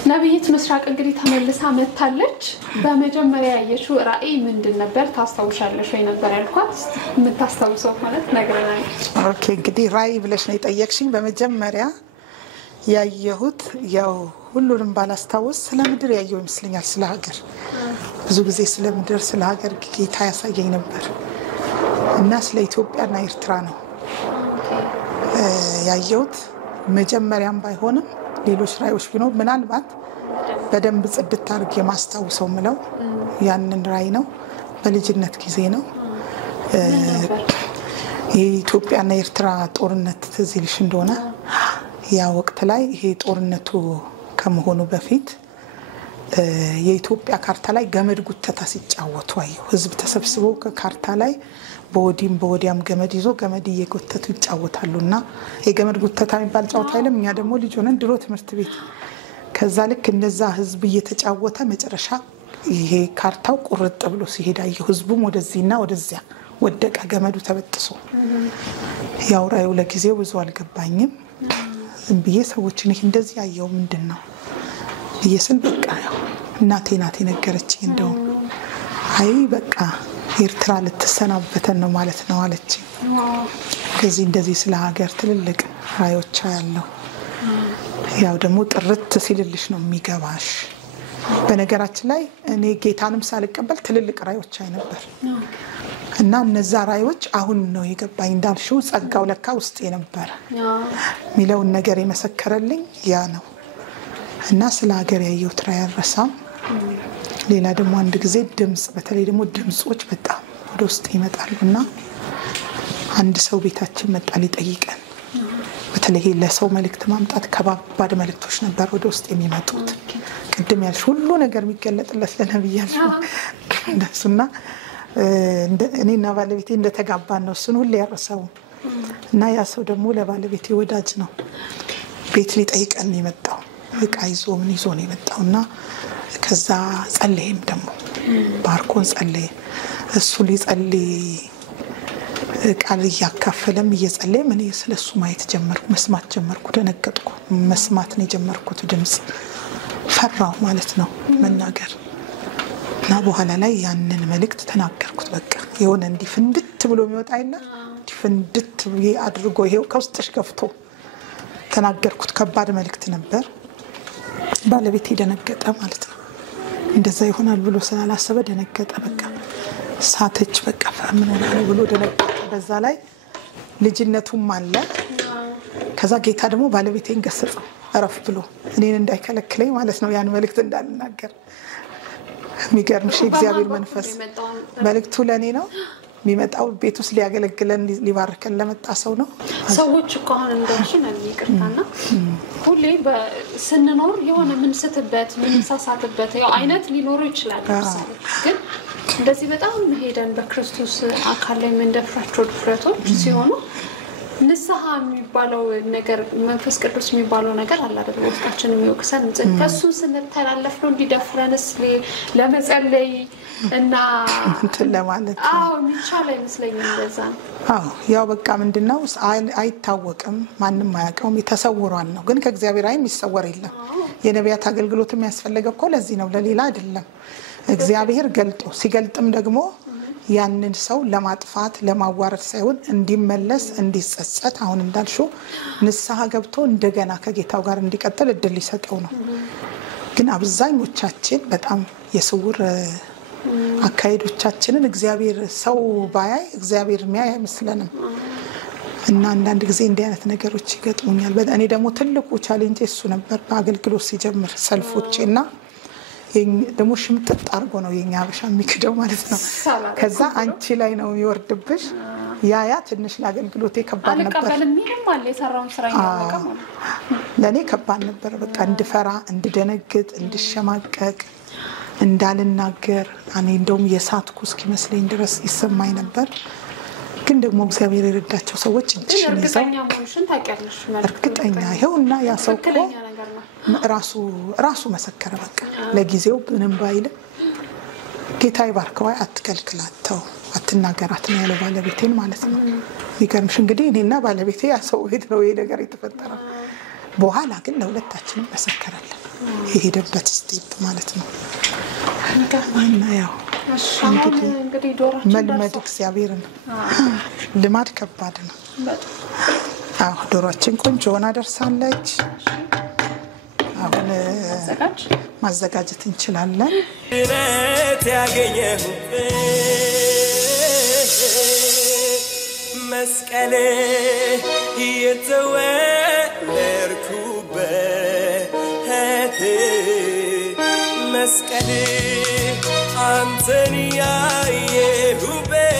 ነብይት ምስራቅ እንግዲህ ተመልሳ መጣለች በመጀመሪያ ያየችው ራእይ ምንድን ነበር ታስታውሻለሽ ወይ ነበር ያልኳት የምታስታውሰው ማለት ነግረናል ኦኬ እንግዲህ ራእይ ብለሽ ነው የጠየቅሽኝ በመጀመሪያ ያየሁት ያው ሁሉንም ባላስታውስ ስለምድር ያየው ይመስለኛል ስለ ሀገር ብዙ ጊዜ ስለምድር ስለ ሀገር ጌታ ያሳየኝ ነበር እና ስለ ኢትዮጵያና ኤርትራ ነው ያየሁት መጀመሪያም ባይሆንም ሌሎች ራእዮች ቢኖር ምናልባት በደንብ ጽድት አድርጌ ማስታውሰው ምለው ያንን ራእይ ነው በልጅነት ጊዜ ነው የኢትዮጵያና ኤርትራ ጦርነት ትዝልሽ እንደሆነ ያ ወቅት ላይ ይሄ ጦርነቱ ከመሆኑ በፊት የኢትዮጵያ ካርታ ላይ ገመድ ጉተታ ሲጫወቱ አየሁ ህዝብ ተሰብስቦ ከካርታ ላይ በወዲያም ገመድ ይዞ ገመድ እየጎተቱ ይጫወታሉና የገመድ ጉተታ የሚባል ጫወታ አይደለም እኛ ደግሞ ልጅ ሆነን ድሮ ትምህርት ቤት ከዛ ልክ እንደዛ ህዝብ እየተጫወተ መጨረሻ ይሄ ካርታው ቁርጥ ብሎ ሲሄድ አየሁ ህዝቡም ወደዚህና ወደዚያ ወደቀ ገመዱ ተበጥሶ ያው ራእዩ ለጊዜው ብዙ አልገባኝም እንብዬ ሰዎችን ይሄ እንደዚህ ያየው ምንድነው ይስል በቃ ያው እናቴ ናት የነገረችኝ እንደው አይ በቃ ኤርትራ ልትሰናበተን ነው ማለት ነው አለች እንደዚህ ስለ ሀገር ትልልቅ ራእዮች ያለው ያው ደግሞ ጥርት ሲልልሽ ነው የሚገባሽ በነገራችን ላይ እኔ ጌታንም ሳልቀበል ትልልቅ ራእዮች ነበር እና እነዛ ራእዮች አሁን ነው የገባኝ እንዳልሽው ጸጋው ለካ ውስጥ የነበረ ሚለውን ነገር የመሰከረልኝ ያ ነው እና ስለ ሀገር ያየሁት ራእይ አልረሳም ሌላ ደግሞ አንድ ጊዜ ድምጽ በተለይ ደግሞ ድምጾች በጣም ወደ ውስጥ ይመጣሉና አንድ ሰው ቤታችን መጣ ሊጠይቀን በተለይ ለሰው መልእክት ማምጣት ከባባድ መልእክቶች ነበር ወደ ውስጥ የሚመጡት ቅድም ያልሽ ሁሉ ነገር የሚገለጥለት ለነብይ ያልሽ እንደሱና እኔና ባለቤቴ እንደተጋባን ነው እሱን ሁሉ ያረሳው እና ያ ሰው ደግሞ ለባለቤቴ ወዳጅ ነው ቤት ሊጠይቀን የመጣው እቃ ይዞ ምን ይዞ ነው የመጣውና ከዛ ጸለይም ደግሞ ባርኮን ጸለይ እሱ ሊጸልይ ቃል ያካፈለም እየጸለየ ምን ስለሱ ማየት ጀመርኩ መስማት ጀመርኩ ደነገጥኩ መስማት ነው ጀመርኩት ድምጽ ፈራው ማለት ነው መናገር እና በኋላ ላይ ያንን መልእክት ተናገርኩት በቃ የሆነ እንዲ ፍንድት ብሎ የሚወጣይና ፍንድት አድርጎ ይሄው ከውስጥሽ ገፍቶ ተናገርኩት ከባድ መልእክት ነበር ባለቤቴ ደነገጠ ማለት ነው እንደዛ ይሆናል ብሎ ስላላሰበ ደነገጠ በቃ ሳተች በቃ ምን ሆነ ብሎ ደነገጠ በዛ ላይ ልጅነቱም አለ ከዛ ጌታ ደግሞ ባለቤቴን ገሰጸው አረፍ ብሎ እኔን እንዳይከለክለኝ ማለት ነው ያን መልእክት እንዳልናገር የሚገርምሽ እግዚአብሔር መንፈስ መልእክቱ ለኔ ነው የሚመጣው ቤት ውስጥ ሊያገለግለን ሊባርከን ለመጣ ሰው ነው ሰዎች እኮ አሁን እንደውሽን ይቅርታና ሁሌ በስንኖር የሆነ ምን ስትበት ምን ሳሳትበት ያው አይነት ሊኖር ይችላል ግን እንደዚህ በጣም ሄደን በክርስቶስ አካል ላይ መንደፍራቸው ድፍረቶች ሲሆኑ ንስሐ የሚባለው ነገር መንፈስ ቅዱስ የሚባለው ነገር አለ አይደል ወስጣችን የሚወክሰን ከሱ ስንተላለፍ ነው እንዲደፍረንስ ለመጸለይ እና ለማለት ሚቻል አይመስለኝም እንደዛ ያው በቃ ምንድነው አይታወቅም ማንንም አያውቀውም የተሰውሯል ነው ግን ከእግዚአብሔር የሚሰወር የለም የነቢያት አገልግሎት የሚያስፈልገው እኮ ለዚህ ነው ለሌላ አይደለም እግዚአብሔር ገልጦ ሲገልጥም ደግሞ ያንን ሰው ለማጥፋት ለማዋረድ ሳይሆን እንዲመለስ እንዲጸጸት አሁን እንዳልሽው ንስሐ ገብቶ እንደገና ከጌታው ጋር እንዲቀጥል እድል ሊሰጠው ነው ግን አብዛኞቻችን በጣም የስውር አካይዶቻችንን እግዚአብሔር ሰው ባያይ እግዚአብሔር የሚያይ አይመስልንም እና አንዳንድ ጊዜ እንዲህ አይነት ነገሮች ይገጥሙኛል እኔ ደግሞ ትልቁ ቻሌንጅ እሱ ነበር በአገልግሎት ሲጀምር ሰልፎቼና ደሞ ሽምጥጥ አርጎ ነው የኛ አበሻ የሚከደው ማለት ነው ከዛ አንቺ ላይ ነው ይወርድብሽ ያ ትንሽ ለአገልግሎቴ ከባድ ነበር አለቀበል ምንም አለ የሰራውን ስራ ያለቀም ለኔ ከባድ ነበር በቃ እንድፈራ እንድደነግጥ እንድሸማቀቅ እንዳልናገር እኔ እንደውም የሳትኩ እስኪመስለኝ ድረስ ይሰማኝ ነበር ግን ደግሞ እግዚአብሔር ይረዳቸው ሰዎች እንድሽን ይዘው እርግጠኛ መሆንሽን ታውቂያለሽ ማለት እርግጠኛ ይሄውና ያ ሰው ራሱ መሰከረ በቃ ለጊዜው ምንም ባይል ጌታ ይባርከው አትከልክላተው አትናገራት ነው ያለው ባለቤቴን ማለት ነው ይገርምሽ እንግዲህ እኔና ባለቤቴ ያ ሰው ሄድ ነው ይሄ ነገር የተፈጠረው በኋላ ግን ለሁለታችንም መሰከረልን ይሄደበት ስቴፕ ማለት ነው እና ያው እንግዲህ ዶራችን መልመድ እግዚአብሔርን ልማድ ከባድ ነው ዶራችን ቆንጆ ሆና ደርሳለች አሁን ማዘጋጀት እንችላለን ረት ያገኘሁ መስቀል የተወለድኩበት መስቀል አንተን ያየሁበት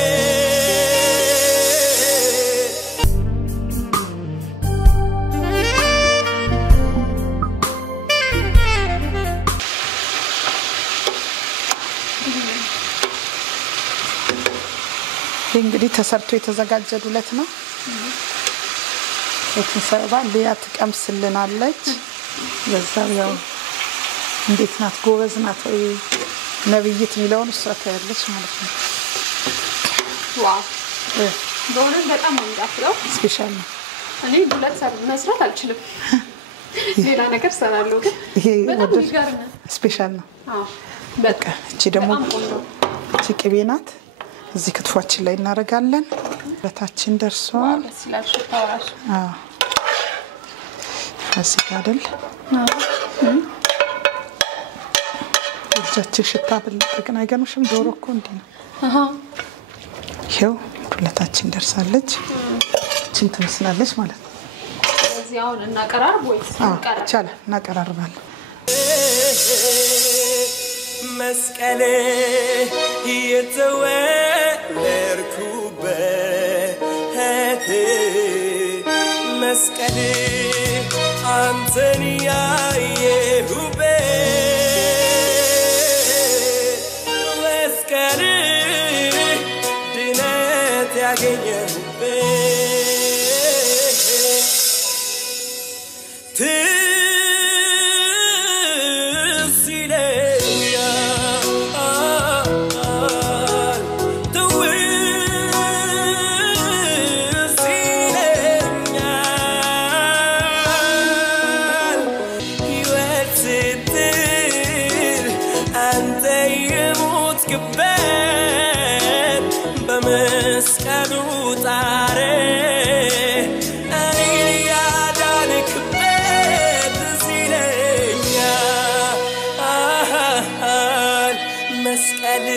እንግዲህ ተሰርቶ የተዘጋጀ ዱለት ነው የተሰራ ሊያት ቀምስልናለች በዛው ያው እንዴት ናት ጎበዝ ናት ወይ ነብይት ሚለውን እሷታለች ማለት ነው ዋው ዶሮን በጣም እንጣፍለው ስፔሻል ነው እኔ ዱለት መስራት አልችልም ሌላ ነገር ሰራለሁ ግን ይሄ በጣም ይገርም ስፔሻል ነው በቃ እቺ ደግሞ እቺ ቅቤ ናት እዚህ ክትፏችን ላይ እናረጋለን በታችን ደርሷል ስለሽ ታዋራሽ አሲጋደል እጃችን ሽታ በልጥቅና አይገርምሽም ዶሮ እኮ እንዴ ነው ይሄው ዱለታችን ደርሳለች እቺን ትመስላለች ማለት ነው እዚህ አሁን እናቀራርብ ወይስ እናቀራርብ ይቻላል እናቀራርባለን መስቀል የተወለድኩበት መስቀል አንተን ያየሁበት መስቀል ድነት ያገኘሁበት በመስቀሉ ጣር እኔን ያዳንክበት ይለኛል መስቀል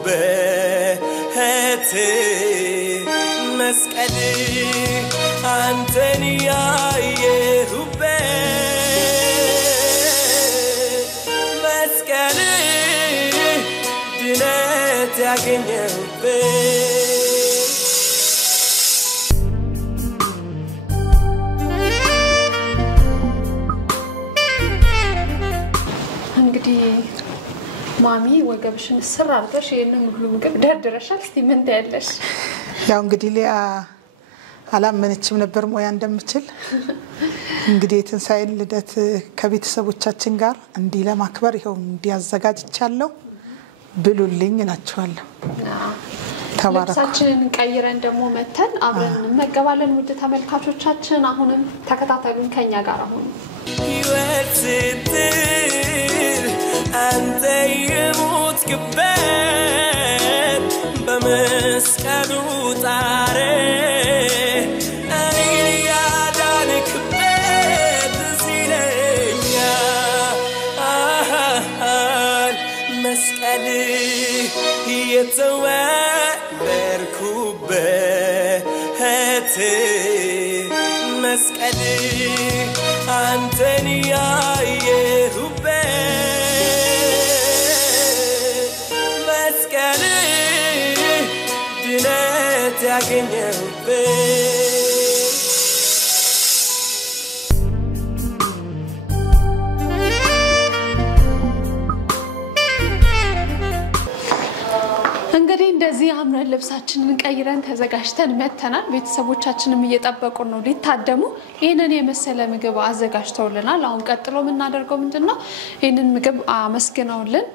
የተወበርኩበት መስቀል አንተን ያየሁበት መስቀል ድነት ያገኘሁበት እንግዲህ ማሚ ወገብሽን ስር አርገሽ የነም ሁሉ ምግብ ደርደረሻል እስቲ ምን ታያለሽ ያው እንግዲህ ሊያ አላመነችም ነበር ሞያ እንደምችል እንግዲህ ትንሳኤ ልደት ከቤተሰቦቻችን ጋር እንዲ ለማክበር ይሄው እንዲያዘጋጅቻለሁ ብሉልኝ እላችኋለሁ ተባረኩ ልብሳችንን ቀይረን ደግሞ መተን አብረን እንመገባለን ውድ ተመልካቾቻችን አሁንም ተከታተሉን ከኛ ጋር አሁን ይወትትር አንተ የሞትክበት በመስቀሉ ጣር እኔን ያዳንክበት ይለኛል መስቀል የተወበርኩበት መስቀል አንተን ያየሁበት መስቀል ድነት ያገኘሁበት እንግዲህ እንደዚህ አምረን ልብሳችንን ቀይረን ተዘጋጅተን መተናል ቤተሰቦቻችንም እየጠበቁን ነው ሊታደሙ ይሄንን የመሰለ ምግብ አዘጋጅተውልናል አሁን ቀጥሎ ምናደርገው ምንድነው ይሄንን ምግብ አመስግነውልን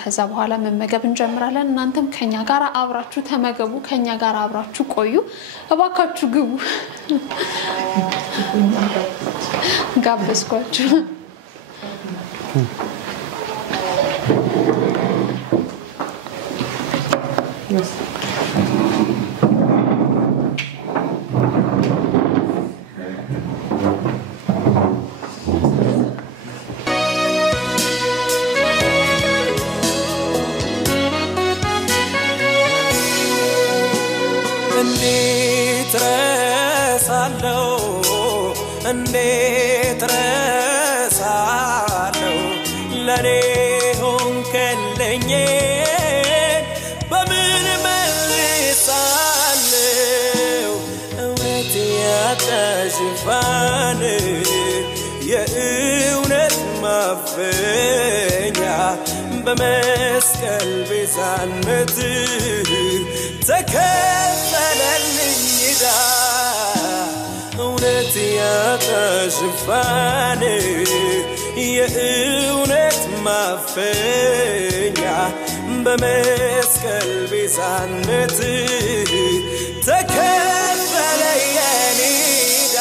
ከዛ በኋላ መመገብ እንጀምራለን እናንተም ከኛ ጋር አብራችሁ ተመገቡ ከኛ ጋር አብራችሁ ቆዩ እባካችሁ ግቡ ጋበዝኳችሁ Yes. እንዴት ረሳለሁ ለኔ ሆንከልኝ በምን መልሳለሁ እውነት ያተሽፋን የእውነት ማፈኛ በመስቀል ቤዛነት ተከፈለልኝ ዳ እውነት ያተሽፋን የእውነት ማፈኛ በመስቀል ቤዛነት ተከፈለ የኔ ዳ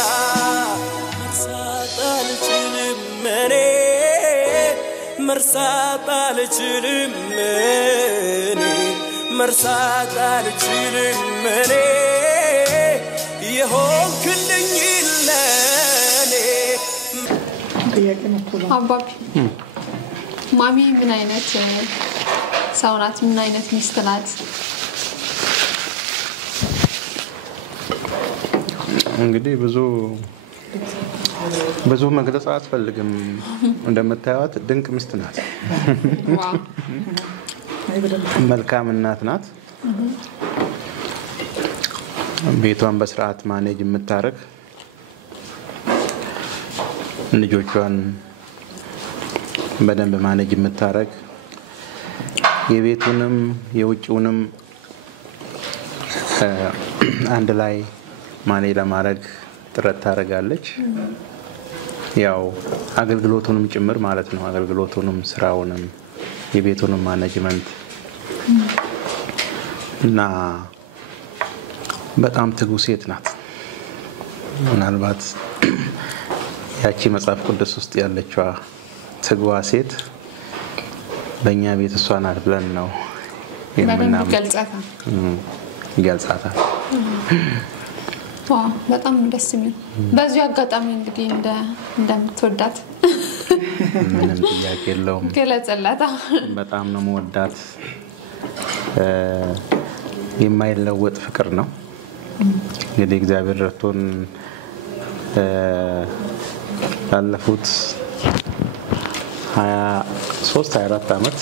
መርሳት አልችልም እኔ መርሳት አልችልም እኔ የሆንክልኝ ለኔ አባቢ ማሚ ምን አይነት ሰው ናት ምን አይነት ሚስት ናት እንግዲህ ብዙ መግለጽ አትፈልግም እንደምታዩት ድንቅ ሚስት ናት ዋው መልካም እናት ናት ቤቷን በስርዓት ማኔጅ የምታረግ ልጆቿን በደንብ ማኔጅ የምታረግ የቤቱንም የውጭውንም አንድ ላይ ማኔጅ ለማድረግ ጥረት ታደርጋለች ያው አገልግሎቱንም ጭምር ማለት ነው አገልግሎቱንም ስራውንም የቤቱንም ማኔጅመንት እና በጣም ትጉ ሴት ናት ምናልባት ያቺ መጽሐፍ ቅዱስ ውስጥ ያለችዋ ትጉዋ ሴት በእኛ ቤት እሷ ናት ብለን ነው በደንብ ይገልጻታል። በጣም ደስ የሚል በዚህ አጋጣሚ እንግዲህ እንደምትወዳት ምንም ጥያቄ የለውም። ገለጸላታ በጣም ነው የምወዳት። የማይለወጥ ፍቅር ነው። እንግዲህ እግዚአብሔር ረድቶን ባለፉት 23-24 ዓመት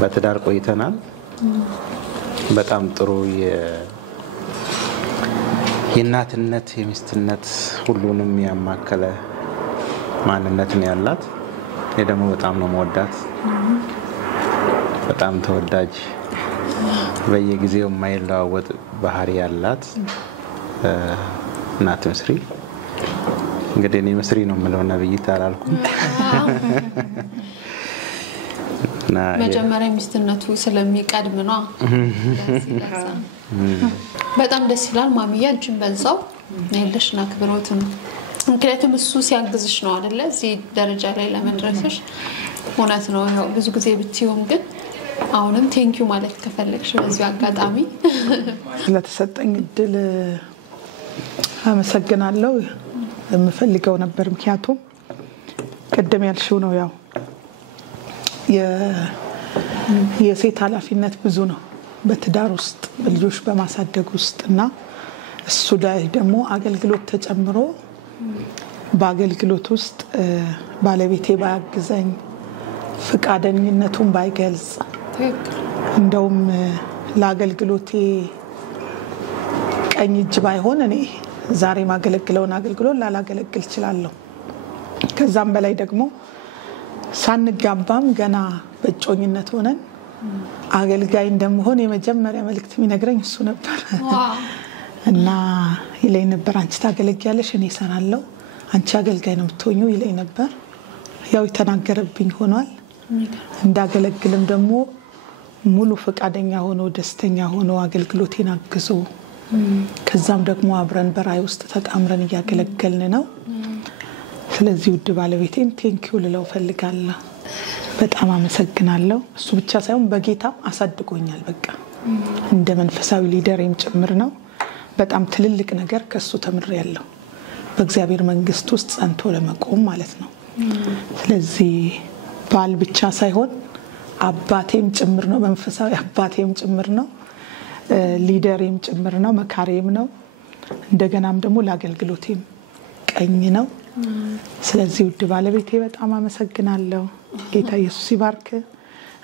በትዳር ቆይተናል። በጣም ጥሩ የእናትነት የሚስትነት ሁሉንም ያማከለ ማንነት ነው ያላት። እኔ ደግሞ በጣም ነው የምወዳት። በጣም ተወዳጅ በየጊዜው የማይለዋወጥ ባህሪ ያላት እናት መስሪ። እንግዲህ እኔ መስሪ ነው የምለው ነብይት አላልኩም። መጀመሪያ ሚስትነቱ ስለሚቀድም ነው። በጣም ደስ ይላል። ማሚያ አንቺን በዛው ነይልሽና ክብሮትን ምክንያቱም እሱ ሲያግዝሽ ነው አይደለ እዚህ ደረጃ ላይ ለመድረስሽ። እውነት ነው ያው ብዙ ጊዜ ብትይውም ግን አሁንም ቴንኪው ማለት ከፈለግሽ በዚህ አጋጣሚ ስለተሰጠኝ እድል አመሰግናለሁ። የምፈልገው ነበር ምክንያቱም ቀደም ያልሽው ነው ያው የሴት ኃላፊነት ብዙ ነው በትዳር ውስጥ በልጆች በማሳደግ ውስጥና እሱ ላይ ደግሞ አገልግሎት ተጨምሮ በአገልግሎት ውስጥ ባለቤቴ ባያግዘኝ ፍቃደኝነቱን ባይገልጽ እንደውም ለአገልግሎቴ ቀኝ እጅ ባይሆን እኔ ዛሬ ማገለግለውን አገልግሎት ላላገለግል እችላለሁ። ከዛም በላይ ደግሞ ሳንጋባም ገና በእጮኝነት ሆነን አገልጋይ እንደምሆን የመጀመሪያ መልእክት የሚነግረኝ እሱ ነበር እና ይለኝ ነበር አንቺ ታገለግያለሽ እኔ እሰራለሁ አንቺ አገልጋይ ነው የምትሆኚው ይለኝ ነበር። ያው የተናገረብኝ ሆኗል። እንዳገለግልም ደግሞ ሙሉ ፈቃደኛ ሆኖ ደስተኛ ሆኖ አገልግሎቴን አግዞ ከዛም ደግሞ አብረን በራይ ውስጥ ተጣምረን ያገለገልን ነው። ስለዚህ ውድ ባለቤቴን ቴንኪው ልለው ፈልጋለሁ። በጣም አመሰግናለሁ። እሱ ብቻ ሳይሆን በጌታም አሳድጎኛል። በቃ እንደ መንፈሳዊ ሊደርም ጭምር ነው። በጣም ትልልቅ ነገር ከሱ ተምሬያለሁ። በእግዚአብሔር መንግስት ውስጥ ጸንቶ ለመቆም ማለት ነው። ስለዚህ ባል ብቻ ሳይሆን አባቴም ጭምር ነው። መንፈሳዊ አባቴም ጭምር ነው። ሊደርም ጭምር ነው። መካሪም ነው። እንደገናም ደግሞ ለአገልግሎቴም ቀኝ ነው። ስለዚህ ውድ ባለቤቴ በጣም አመሰግናለሁ። ጌታ ኢየሱስ ይባርክ።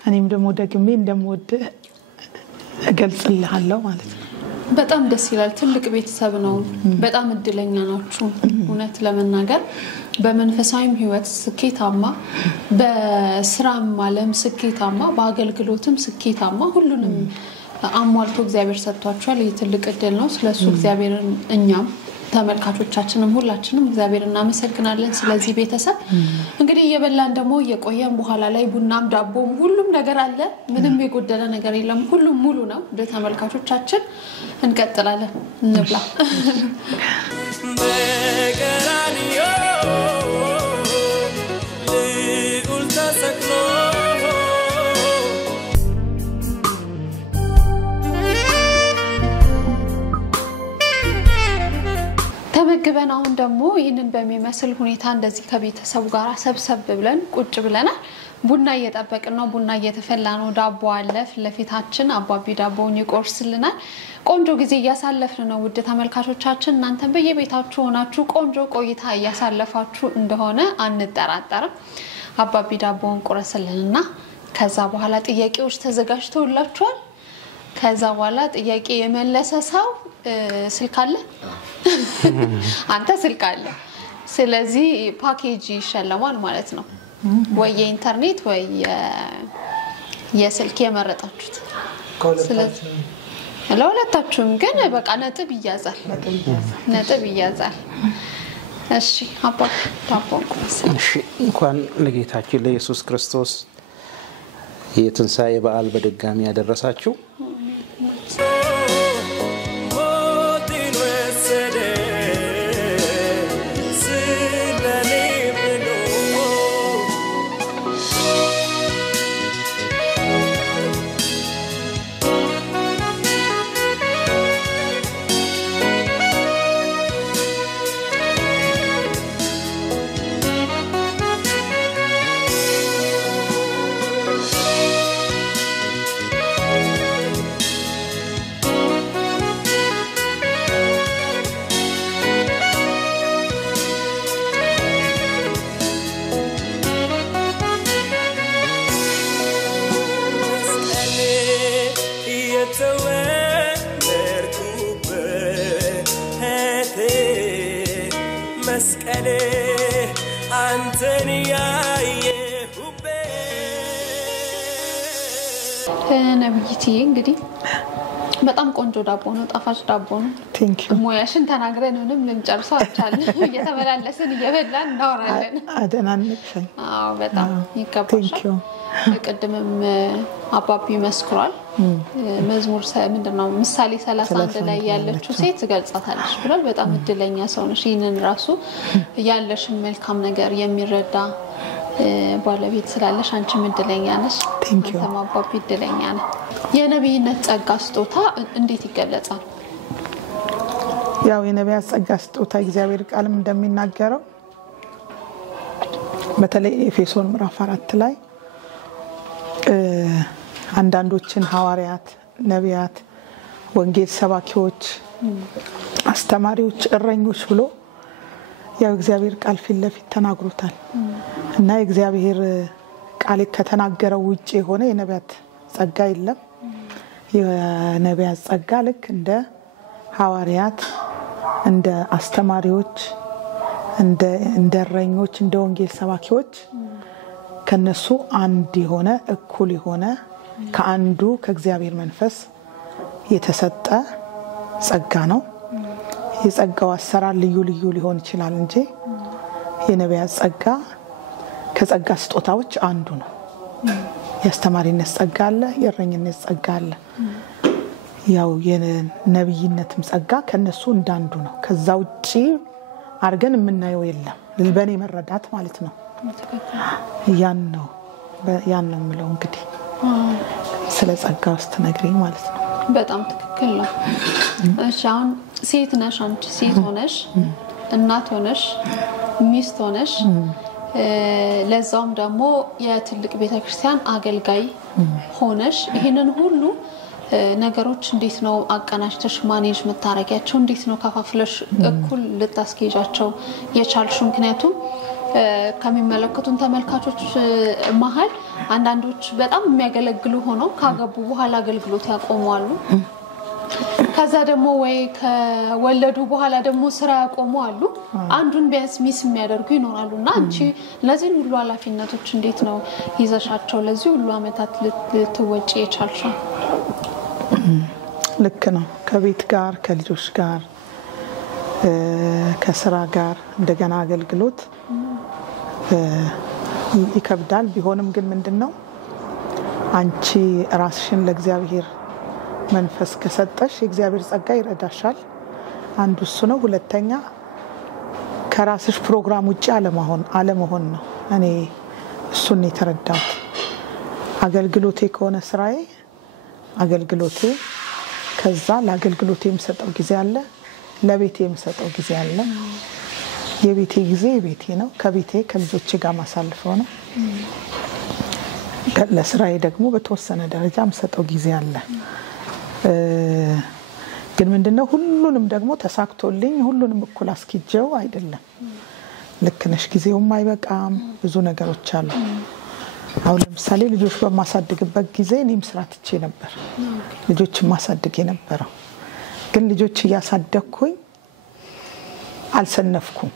እኔም ደግሞ ደግሜ እንደምወድ እገልጽልሃለሁ ማለት ነው። በጣም ደስ ይላል። ትልቅ ቤተሰብ ነው። በጣም እድለኛ ናችሁ እውነት ለመናገር በመንፈሳዊም ህይወት ስኬታማ በስራም ዓለም ስኬታማ በአገልግሎትም ስኬታማ ሁሉንም አሟልቶ እግዚአብሔር ሰጥቷችኋል። የትልቅ እድል ነው። ስለሱ እግዚአብሔርን እኛም ተመልካቾቻችንም ሁላችንም እግዚአብሔርን እናመሰግናለን። ስለዚህ ቤተሰብ እንግዲህ እየበላን ደግሞ እየቆየን በኋላ ላይ ቡናም ዳቦም ሁሉም ነገር አለ። ምንም የጎደለ ነገር የለም። ሁሉም ሙሉ ነው። ለተመልካቾቻችን እንቀጥላለን። እንብላ። በቀራንዮ ልዑል ተሰቅሎ ተመግበን አሁን ደግሞ ይሄንን በሚመስል ሁኔታ እንደዚህ ከቤተሰቡ ጋር ሰብሰብ ብለን ቁጭ ብለናል። ቡና እየጠበቅን ነው። ቡና እየተፈላ ነው። ዳቦ አለ ለፊታችን። አባቢ ዳቦውን ይቆርስልናል። ቆንጆ ጊዜ እያሳለፍን ነው። ውድ ተመልካቾቻችን እናንተም በየቤታችሁ ሆናችሁ ቆንጆ ቆይታ እያሳለፋችሁ እንደሆነ አንጠራጠርም። አባቢ ዳቦውን ቆረስልንና ከዛ በኋላ ጥያቄዎች ተዘጋጅተውላችኋል። ከዛ በኋላ ጥያቄ የመለሰ ሰው ስልክ አለ አንተ ስልክ አለ። ስለዚህ ፓኬጅ ይሸለማል ማለት ነው። ወይ የኢንተርኔት ወይ የስልክ የመረጣችሁት ለሁለታችሁም ግን በቃ ነጥብ ይያዛል። ነጥብ ይያዛል። እሺ አባ ታቦን እሺ እንኳን ለጌታችን ለኢየሱስ ክርስቶስ የትንሣኤ በዓል በድጋሚ ያደረሳችሁ። Anteni ነብይቲ እንግዲህ በጣም ቆንጆ ዳቦ ነው ጣፋጭ ዳቦ ነው ቴንክ ዩ ሞያሽን ተናግረን ምንም ልንጨርሰው አልቻልንም እየተመላለስን እየበላን እናወራለን አደናንፈኝ አዎ በጣም ይከባሻል ቴንክ ዩ ቅድምም አባቢ መስክሯል መዝሙር ምንድነው ምሳሌ 31 ላይ ያለችው ሴት ገልጻታለች ብሏል በጣም እድለኛ ሰው ነሽ ይሄንን ራሱ ያለሽን መልካም ነገር የሚረዳ ባለቤት ስላለሽ አንቺ እድለኛ ነሽ ቴንክ ዩ ተማባቢ እድለኛ ነሽ የነብይነት ጸጋ ስጦታ እንዴት ይገለጻል ያው የነብያት ጸጋ ስጦታ እግዚአብሔር ቃልም እንደሚናገረው በተለይ ኤፌሶን ምዕራፍ 4 ላይ አንዳንዶችን ሐዋርያት ነቢያት ወንጌል ሰባኪዎች አስተማሪዎች እረኞች ብሎ ያው እግዚአብሔር ቃል ፊት ለፊት ተናግሮታል እና እግዚአብሔር ቃል ከተናገረው ውጪ ሆነ የነቢያት ጸጋ የለም የነቢያት ጸጋ ልክ እንደ ሐዋርያት እንደ አስተማሪዎች እንደ እረኞች እንደ ወንጌል ሰባኪዎች ከነሱ አንድ የሆነ እኩል የሆነ ከአንዱ ከእግዚአብሔር መንፈስ የተሰጠ ጸጋ ነው የጸጋው አሰራር ልዩ ልዩ ሊሆን ይችላል እንጂ የነቢያት ጸጋ ከጸጋ ስጦታዎች አንዱ ነው ያስተማሪነት ጸጋ አለ የእረኝነት ጸጋ አለ ያው የነብይነትም ጸጋ ከነሱ እንዳንዱ ነው ከዛ ውጪ አርገን የምናየው የለም ልበኔ መረዳት ማለት ነው ያን ነው ምለው እንግዲህ ስለ ጸጋ ውስጥ ነግሪኝ ማለት ነው በጣም ትክክል ነው እሺ አሁን ሴት ነሽ አንቺ ሴት ሆነሽ እናት ሆነሽ ሚስት ሆነሽ ለዛውም ደግሞ የትልቅ ቤተክርስቲያን አገልጋይ ሆነሽ ይሄንን ሁሉ ነገሮች እንዴት ነው አቀናጅተሽ ማኔጅ መታረቂያቸው እንዴት ነው ከፋፍለሽ እኩል ልታስኬጃቸው የቻልሽ ምክንያቱም ከሚመለከቱን ተመልካቾች መሃል አንዳንዶች በጣም የሚያገለግሉ ሆነው ካገቡ በኋላ አገልግሎት ያቆማሉ ከዛ ደግሞ ወይ ከወለዱ በኋላ ደግሞ ስራ ያቆማሉ አንዱን ቢያንስ ሚስ የሚያደርጉ ይኖራሉና አንቺ ለዚህ ሁሉ ኃላፊነቶች እንዴት ነው ይዘሻቸው ለዚህ ሁሉ አመታት ልትወጪ የቻልሽው ልክ ነው ከቤት ጋር ከልጆች ጋር ከስራ ጋር እንደገና አገልግሎት ይከብዳል ቢሆንም ግን ምንድነው አንቺ ራስሽን ለእግዚአብሔር መንፈስ ከሰጠሽ የእግዚአብሔር ጸጋ ይረዳሻል አንዱ እሱ ነው ሁለተኛ ከራስሽ ፕሮግራም ውጪ አለመሆን ነው እኔ እሱን የተረዳሁት አገልግሎቴ ከሆነ ስራዬ አገልግሎቴ ከዛ ለአገልግሎቴ የምሰጠው ጊዜ አለ ለቤቴ የምሰጠው ጊዜ አለ የቤቴ ጊዜ የቤቴ ነው ከቤቴ ከልጆቼ ጋር ማሳልፈው ነው ለስራዬ ደግሞ በተወሰነ ደረጃ የምሰጠው ጊዜ አለ ግን ምንድነው ሁሉንም ደግሞ ተሳክቶልኝ ሁሉንም እኩል አስኪጀው አይደለም ልክ ነሽ ጊዜውም አይበቃም ብዙ ነገሮች አሉ አሁን ለምሳሌ ልጆች በማሳድግበት ጊዜ እኔም ስራ ትቼ ነበር ልጆችን ማሳደግ የነበረው ግን ልጆች ያሳደግኩኝ አልሰነፍኩም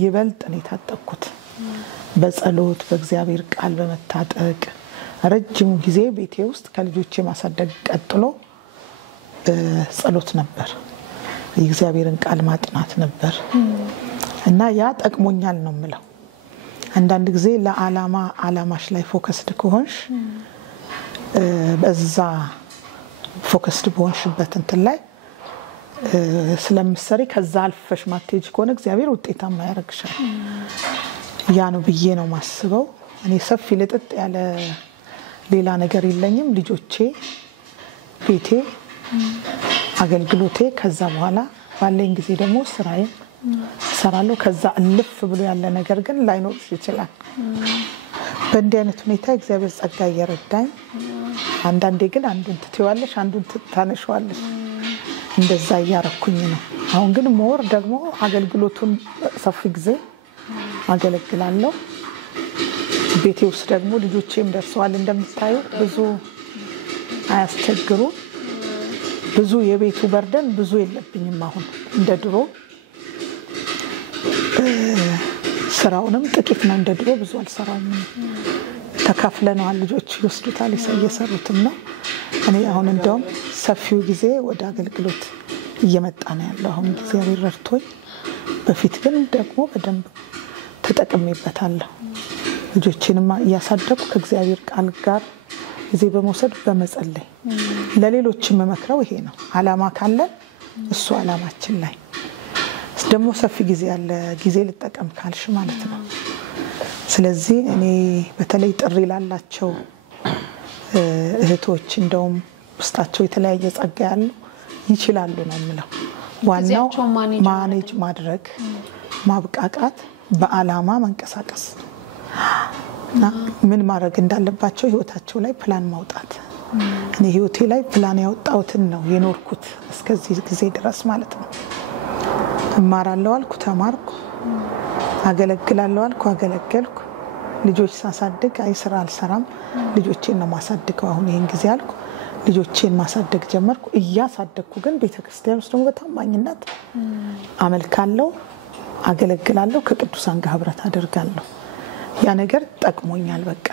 ይበልጥ ነው የታጠቅኩት በጸሎት በእግዚአብሔር ቃል በመታጠቅ ረጅም ጊዜ ቤቴ ውስጥ ከልጆቼ ማሳደግ ቀጥሎ ጸሎት ነበር የእግዚአብሔርን ቃል ማጥናት ነበር እና ያ ጠቅሞኛል ነው የምለው አንዳንድ ጊዜ ለዓላማሽ ላይ ፎከስድ ከሆንሽ በዛ ፎከስድ በሆንሽበት እንትን ላይ ስለምሰሪ ከዛ አልፈሽ ማቴጅ ከሆነ እግዚአብሔር ውጤታማ ያደርግሻል ያ ነው ብዬ ነው ማስበው እኔ ሰፊ ለጥጥ ያለ ሌላ ነገር የለኝም ልጆቼ ቤቴ አገልግሎቴ ከዛ በኋላ ባለኝ ጊዜ ደግሞ ስራዬ ሰራለሁ ከዛ ልፍ ብሎ ያለ ነገር ግን ላይኖር ይችላል በእንዲህ አይነት ሁኔታ እግዚአብሔር ጸጋ እየረዳኝ አንዳንዴ ግን አንዱን ትተዋለሽ አንዱን ታነሽዋለሽ እንደዛ ያረኩኝ ነው አሁን ግን ሞር ደግሞ አገልግሎቱን ሰፊ ጊዜ አገለግላለሁ ቤቴ ውስጥ ደግሞ ልጆቼም ደርሰዋል እንደምታዩ ብዙ አያስቸግሩ ብዙ የቤቱ በርደን ብዙ የለብኝም አሁን እንደ ድሮ ስራውንም ጥቂት ነው እንደድሮ ብዙ አልሰራውም ተካፍለናል ልጆች ይወስዱታል እየሰሩትም ነው እኔ አሁን እንደውም ሰፊው ጊዜ ወደ አገልግሎት እየመጣ ነው ያለው አሁን እግዚአብሔር ረድቶኝ በፊት ግን ደግሞ በደንብ ተጠቅሜበታለሁ ልጆችንም ያሳደኩ ከእግዚአብሔር ቃል ጋር ጊዜ በመውሰድ በመጸለይ ለሌሎችም መመክረው ይሄ ነው አላማ ካለ እሱ አላማችን ላይ ደግሞ ሰፊ ጊዜ ያለ ጊዜ ልጠቀም ካልሽ ማለት ነው ስለዚህ እኔ በተለይ ጥሪ ላላቸው እህቶች እንደውም ውስጣቸው የተለያየ ጸጋ ያለው ይችላሉ ነው የምለው ዋናው ማኔጅ ማድረግ ማብቃቃት በአላማ መንቀሳቀስ እና ምን ማድረግ እንዳለባቸው ህይወታቸው ላይ ፕላን ማውጣት እኔ ህይወቴ ላይ ፕላን ያወጣሁትን ነው የኖርኩት እስከዚህ ጊዜ ድረስ ማለት ነው እማራለሁ አልኩ ተማርኩ አገለግላለሁ አልኩ አገለገልኩ ልጆች ሳሳድግ አይ ስራ አልሰራም ልጆቼን ነው ማሳድገው አሁን ይሄን ጊዜ አልኩ ልጆቼን ማሳደግ ጀመርኩ እያሳደግኩ ግን ቤተክርስቲያን ውስጥ ደግሞ በታማኝነት አመልካለሁ አገለግላለሁ ከቅዱሳን ጋር ህብረት አደርጋለሁ ያ ነገር ጠቅሞኛል በቃ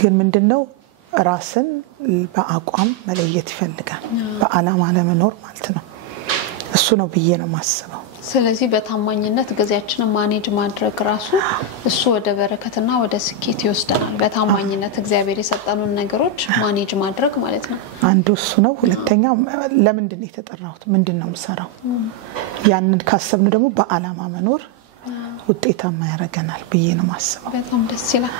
ግን ምንድነው ራስን በአቋም መለየት ይፈልጋል በአላማ ለመኖር ማለት ነው እሱ ነው ብዬ ነው ማስበው ስለዚህ በታማኝነት ጊዜያችንን ማኔጅ ማድረግ ራሱ እሱ ወደ በረከትና ወደ ስኬት ይወስደናል በታማኝነት እግዚአብሔር የሰጠኑን ነገሮች ማኔጅ ማድረግ ማለት ነው አንዱ እሱ ነው ሁለተኛው ለምንድነው የተጠራሁት ምንድነው የምሰራው ያንን ካሰብን ደግሞ በአላማ መኖር ውጤታማ ያረጋናል ብዬ ነው ማስበው በጣም ደስ ይላል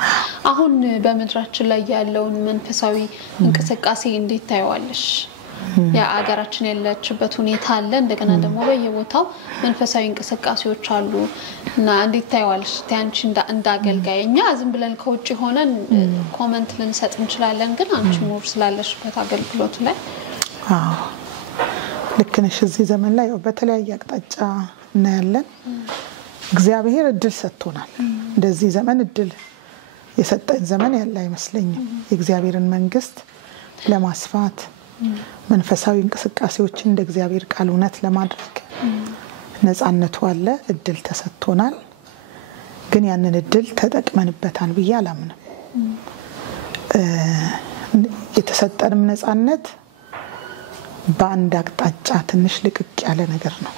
አሁን በመድራችን ላይ ያለውን መንፈሳዊ እንቅስቃሴ እንዴት ታዩዋለሽ ያ አገራችን ያለችበት ሁኔታ አለ እንደገና ደግሞ በየቦታው መንፈሳዊ እንቅስቃሴዎች አሉ እና እንዴት ታዩዋለሽ ታንቺ እንዳገልጋይኛ ዝም ብለን ከውጪ ሆነን ኮሜንት ልንሰጥ እንችላለን ግን አንቺ ሞር ስላለሽበት አገልግሎቱ ላይ ልክ ነሽ እዚህ ዘመን ላይ በተለያየ አቅጣጫ እናያለን እግዚአብሔር እድል ሰጥቶናል እንደዚህ ዘመን እድል የሰጠን ዘመን ያለ አይመስለኝም የእግዚአብሔርን መንግስት ለማስፋት መንፈሳዊ እንቅስቃሴዎችን እንደ እግዚአብሔር ቃል እውነት ለማድረግ ነፃነቱ አለ እድል ተሰጥቶናል ግን ያንን እድል ተጠቅመንበታል ብዬ አላምንም የተሰጠንም ነፃነት በአንድ አቅጣጫ ትንሽ ልቅቅ ያለ ነገር ነው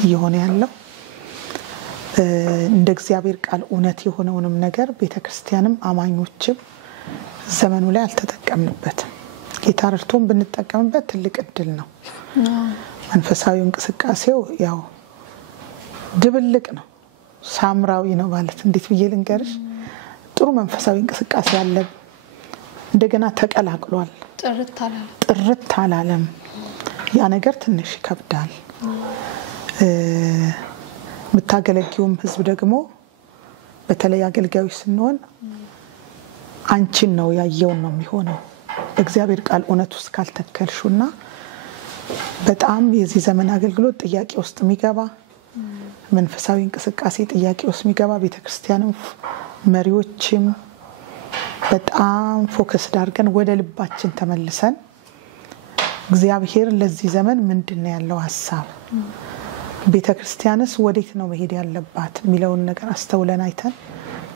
እየሆነ ያለው እንደ እግዚአብሔር ቃል እውነት የሆነውንም ነገር ቤተክርስቲያንም አማኞችም ዘመኑ ላይ አልተጠቀምንበትም ጌታ ረድቶን ብንጠቀምበት ትልቅ እድል ነው መንፈሳዊ እንቅስቃሴው ያው ድብልቅ ነው ሳምራዊ ነው ማለት እንዴት ብዬ ልንገርሽ ጥሩ መንፈሳዊ እንቅስቃሴ አለ እንደገና ተቀላቅሏል ጥርት አላለም ያ ነገር ትንሽ ይከብዳል ምታገለጊውም ህዝብ ደግሞ በተለይ አገልጋዮች ስንሆን አንቺን ነው ያየው ነው የሚሆነው እግዚአብሔር ቃል እውነት ውስጥ ካልተከልሹና በጣም የዚህ ዘመን አገልግሎት ጥያቄ ውስጥ የሚገባ መንፈሳዊ እንቅስቃሴ ጥያቄ ውስጥ የሚገባ ቤተክርስቲያንም መሪዎችም በጣም ፎከስ አድርገን ወደ ልባችን ተመልሰን እግዚአብሔር ለዚህ ዘመን ምንድነው ያለው ሐሳብ ቤተክርስቲያንስ ወዴት ነው መሄድ ያለባት ሚለውን ነገር አስተውለን አይተን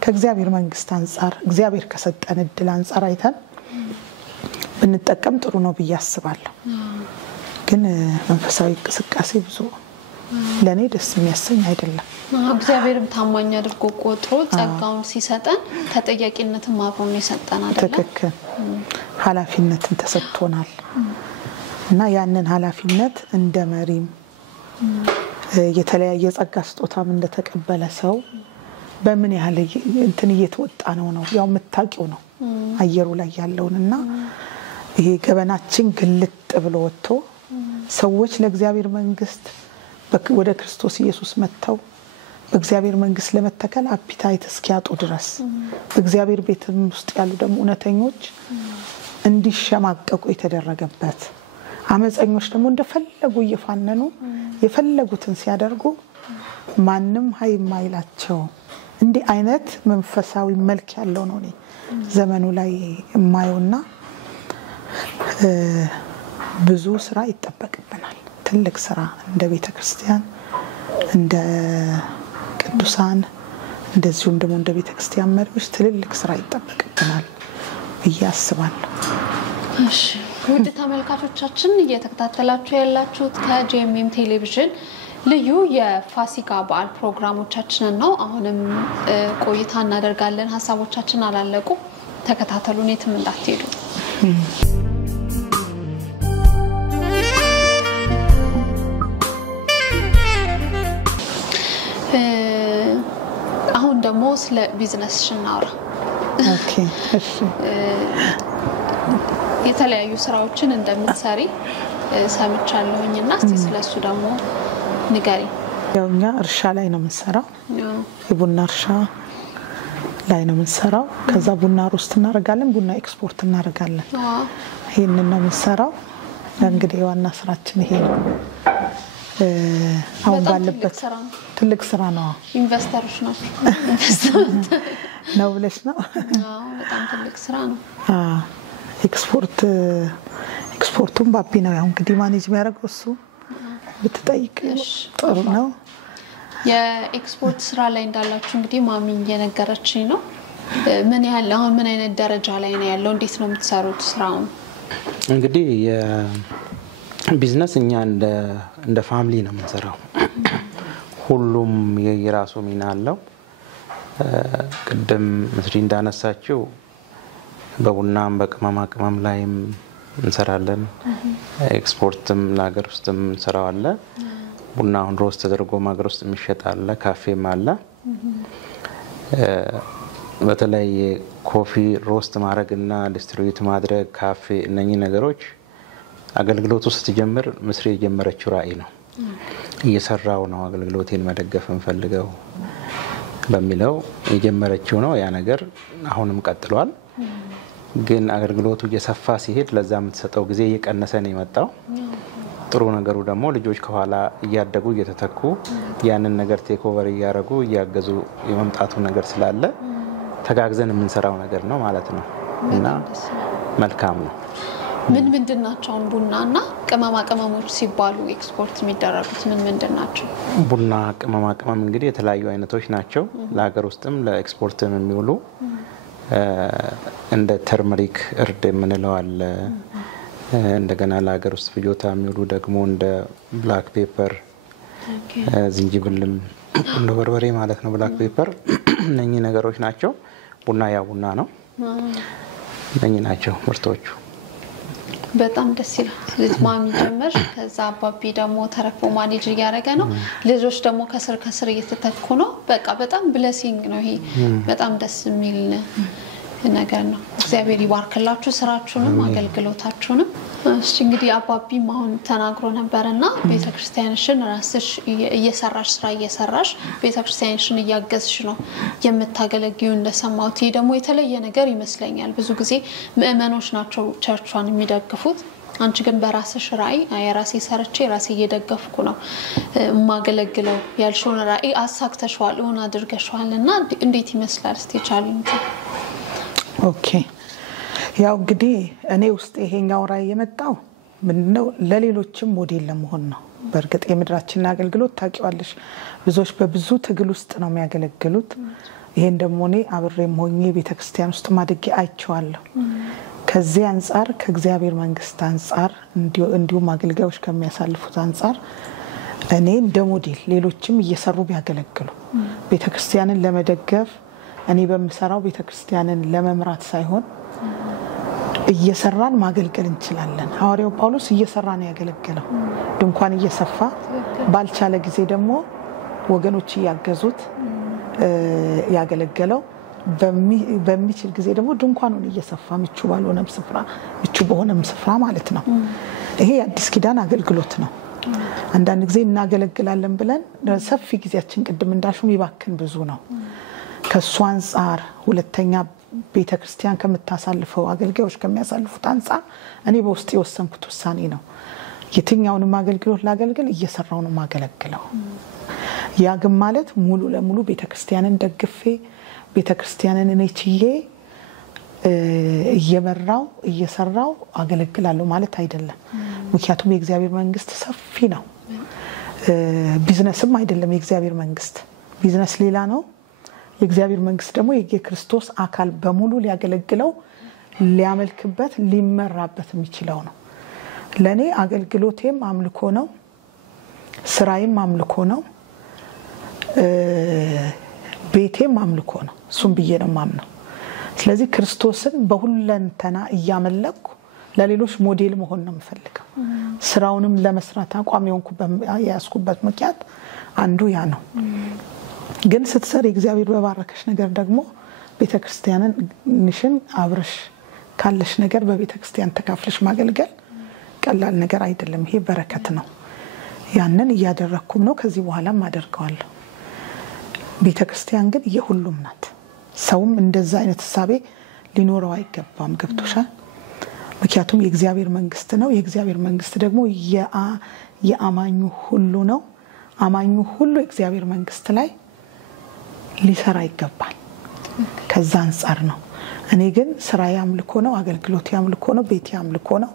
ከእግዚአብሔር መንግስት አንፃር እግዚአብሔር ከሰጠን እድል አንፃር አይተን ብንጠቀም ጥሩ ነው ብዬ አስባለሁ ግን መንፈሳዊ እንቅስቃሴ ብዙ ለኔ ደስ የሚያሰኝ አይደለም እግዚአብሔርም ታማኝ አድርጎ ቆጥሮ ጸጋውን ሲሰጠን ተጠያቂነትን ማብሮን ይሰጠን አይደለም ትክክል ኃላፊነትን ተሰጥቶናል እና ያንን ኃላፊነት እንደ መሪም የተለያየ ጸጋ ስጦታም እንደተቀበለ ሰው በምን ያህል እንትን እየተወጣ ነው ያው መታቂው ነው አየሩ ላይ ያለውንና ይሄ ገበናችን ግልጥ ብሎ ወጥቶ ሰዎች ለእግዚአብሔር መንግስት ወደ ክርስቶስ ኢየሱስ መተው በእግዚአብሔር መንግስት ለመተከል አፒታይት እስኪያጡ ድረስ በእግዚአብሔር ቤትም ውስጥ ያሉ ደግሞ እነተኞች እንዲሸማቀቁ የተደረገበት አመፀኞች ደግሞ እንደፈለጉ እየፋነኑ የፈለጉትን ሲያደርጉ ማንንም ሃይማይላቸው እንዴ አይነት መንፈሳዊ መልክ ያለው ነው ዘመኑ ላይ የማየውና ብዙ ስራ ይተበቅብናል ትልቅ ስራ እንደ ቤተክርስቲያን እንደ ቅዱሳን እንደዚሁም ደግሞ እንደ ቤተክርስቲያን መሪዎች ትልልቅ ስራ ይጠበቅብናል በያስባለሁ እሺ ውድ ተመልካቾቻችን እየተከታተላችሁ ያላችሁት ከጄኤምኤም ቴሌቪዥን ልዩ የፋሲካ በዓል ፕሮግራሞቻችንን ነው አሁንም ቆይታ እናደርጋለን ሐሳቦቻችን አላለቁ ተከታተሉን የትም እንዳትሄዱ አሁን ደግሞ ስለ ቢዝነስ እናውራ ኦኬ እሺ የተለያዩ ስራዎችን እንደምትሰሪ ሰምቻለሁኝና እስቲ ስለሱ ደግሞ ንገሪ ያውኛ እርሻ ላይ ነው የምንሰራው የቡና እርሻ ላይ ነው የምንሰራው ከዛ ቡና ሮስት እናደርጋለን ቡና ኤክስፖርት እናደርጋለን ይሄንን ነው የምንሰራው እንግዲህ ዋና ስራችን ይሄ ነው አሁን ባለበት ትልቅ ስራ ነው ኢንቨስተሮች ናቸው ነው ብለሽ ነው በጣም ትልቅ ስራ ነው ኤክስፖርቱን ባቢ ነው ያው እንግዲህ ማኔጅ የሚያደርገው እሱ ብትጠይቅ ጥሩ ነው የኤክስፖርት ስራ ላይ እንዳላችሁ እንግዲህ ማሚ እየነገረችኝ ነው ምን ያህል አሁን ምን አይነት ደረጃ ላይ ነው ያለው እንዴት ነው የምትሰሩት ስራውን እንግዲህ የቢዝነስ እኛ እንደ ፋሚሊ ነው የምንሰራው ሁሉም የራሱ ሚና አለው ቅድም መስሪ እንዳነሳችው በቡናም በቅመማ ቅመም ላይም እንሰራለን ኤክስፖርትም ለሀገር ውስጥም እንሰራዋለ ቡናውን ሮስት ተደርጎ ማገር ውስጥ የሚሸጣል ካፌም አለ በተለይ ኮፊ ሮስት ማድረግና ዲስትሪቢዩት ማድረግ ካፌ እነኚህ ነገሮች አገልግሎቱ ስትጀምር መስሪ የጀመረችው ራዕይ ነው እየሰራው ነው አገልግሎቴን መደገፍ እንፈልገው በሚለው የጀመረችው ነው ያ ነገር አሁንም ቀጥሏል ግን አገልግሎቱ እየሰፋ ሲሄድ ለዛ የምትሰጠው ጊዜ እየቀነሰ ነው የመጣው ጥሩ ነገሩ ደግሞ ልጆች ከኋላ እያደጉ እየተተኩ ያንን ነገር ቴክ ኦቨር እያደረጉ እያገዙ የመምጣቱ ነገር ስላለ ተጋግዘን የምንሰራው ነገር ነው ማለት ነው እና መልካም ነው ምን ምንድናቸው ቡናና ቅመማ ቅመሞች ሲባሉ ኤክስፖርት የሚደረጉት ምን ምንድናቸው ቡና ቅመማ ቅመም እንግዲህ የተለያዩ አይነቶች ናቸው ለሀገር ውስጥም ለኤክስፖርትም የሚውሉ እንደ ተርመሪክ እርድ የምንለው አለ እንደገና ለሀገር ውስጥ ፍጆታ የሚውሉ ደግሞ እንደ ብላክ ፔፐር ዝንጅብልም እንደ በርበሬ ማለት ነው ብላክ ፔፐር እነኚህ ነገሮች ናቸው ቡና ያ ቡና ነው እነኚህ ናቸው ምርቶቹ በጣም ደስ ይላል ማሚ ጀመር ከዛ አባቢ ደግሞ ተረፎ ማኔጅ ያደረገ ነው ልጆች ደግሞ ከስር እየተተኩ ነው በቃ በጣም ብሌሲንግ ነው ይሄ በጣም ደስ የሚል ነገር ነው እግዚአብሔር ይባርክላችሁ ስራችሁንም አገልግሎታችሁንም እሺ እንግዲህ አባቢ ማሁን ተናግሮ ነበርና ቤተክርስቲያንሽን ራስሽ እየሰራሽ ቤተክርስቲያንሽን እያገዝሽ ነው የምታገለግዩ እንደሰማሁት ይሄ ደግሞ የተለየ ነገር ይመስለኛል ብዙ ጊዜ ምእመኖች ናቸው ቸርቿን የሚደግፉት አንቺ ግን በራስሽ ራዕይ የራሴ ሰርቼ ራሴ እየደገፍኩ ነው ማገለግለው ያልሽውን ራዕይ አሳክተሽዋል ሆነ አድርገሽዋልና እንዴት ይመስላል እስቲ ቻሌንጅ ኦኬ ያው እንግዲህ እኔ ውስጥ ይሄኛው ራዕይ የመጣው ምንድነው ለሌሎችም ሞዴል ለመሆን ነው በርግጥ የምድራችን አገልግሎት ታቂዋለሽ ብዙዎች በብዙ ትግል ውስጥ ነው የሚያገለግሉት ይሄን ደግሞ እኔ አብሬም ሆኜ ቤተክርስቲያን ውስጥ ማድጌ አይቻለሁ ከዚህ አንፃር ከእግዚአብሔር መንግስት አንፃር እንዲሁም አገልጋዮች ከሚያሳልፉት አንፃር እኔ እንደ ሞዴል ሌሎችም እየሰሩ ቢያገለግሉ ቤተክርስቲያንን ለመደገፍ እኔ በመሰራው ቤተክርስቲያንን ለመምራት ሳይሆን እየሰራን ማገልገል እንችላለን ሐዋርያው ጳውሎስ እየሰራ ነው ያገለገለው ድንኳን እየሰፋ ባልቻለ ጊዜ ደግሞ ወገኖች ያገዙት ያገለገለው በሚችል ጊዜ ደግሞ ድንኳኑን እየሰፋ ምቹ ባልሆነም ስፍራ ምቹ በሆነም ስፍራ ማለት ነው ይሄ አዲስ ኪዳን አገልግሎት ነው አንዳንድ ጊዜ እናገለግላለን ብለን ሰፊ ጊዜያችን ቅድም እንዳልሽም ይባክን ብዙ ነው ከሱ አንፃር ሁለተኛ ቤተክርስቲያን ከምታሳልፈው አገልጋዮች ከሚያሳልፉት አንፃር እኔ በውስጥ የወሰንኩት ውሳኔ ነው የትኛውንም አገልግሎት ላገልግል እየሰራው ነው ማገለግለው ያ ግን ማለት ሙሉ ለሙሉ ቤተክርስቲያንን ደግፌ ቤተክርስቲያንን እኔችዬ እየመራው እየሰራው አገለግላለሁ ማለት አይደለም ምክንያቱም የእግዚአብሔር መንግስት ሰፊ ነው ቢዝነስም አይደለም የእግዚአብሔር መንግስት ቢዝነስ ሌላ ነው የእግዚአብሔር መንግስት ደግሞ የክርስቶስ አካል በሙሉ ሊያገለግለው ሊያመልክበት ሊመራበት የሚችለው ነው ለኔ አገልግሎቴም አምልኮ ነው ስራዬም አምልኮ ነው ቤቴም አምልኮ ነው እሱም ብዬ ነው ማምነው ስለዚህ ክርስቶስን በሁለንተና እያመለኩ ለሌሎች ሞዴል መሆን ነው የምፈልገው ስራውንም ለመስራት አቋም ያስኩበት ምክንያት አንዱ ያ ነው ግን ስትሰሪ እግዚአብሔር በባረከሽ ነገር ደግሞ ቤተክርስቲያንን ንሽን አብረሽ ካለሽ ነገር በቤተክርስቲያን ተካፍለሽ ማገልገል ቀላል ነገር አይደለም ይሄ በረከት ነው ያንን ያደረኩም ነው ከዚህ በኋላም አደርጋለሁ ቤተክርስቲያን ግን የሁሉም ናት ሰውም እንደዛ አይነት ሐሳቤ ሊኖረው አይገባም ገብቶሻል ምክንያቱም የእግዚአብሔር መንግስት ነው የእግዚአብሔር መንግስት ደግሞ የአማኙ ሁሉ ነው አማኙ ሁሉ የእግዚአብሔር መንግስት ላይ ሊሰራ ይገባል ከዛ አንፃር ነው እኔ ግን ስራዬ አምልኮ ነው አገልግሎቴ አምልኮ ነው ቤቴ አምልኮ ነው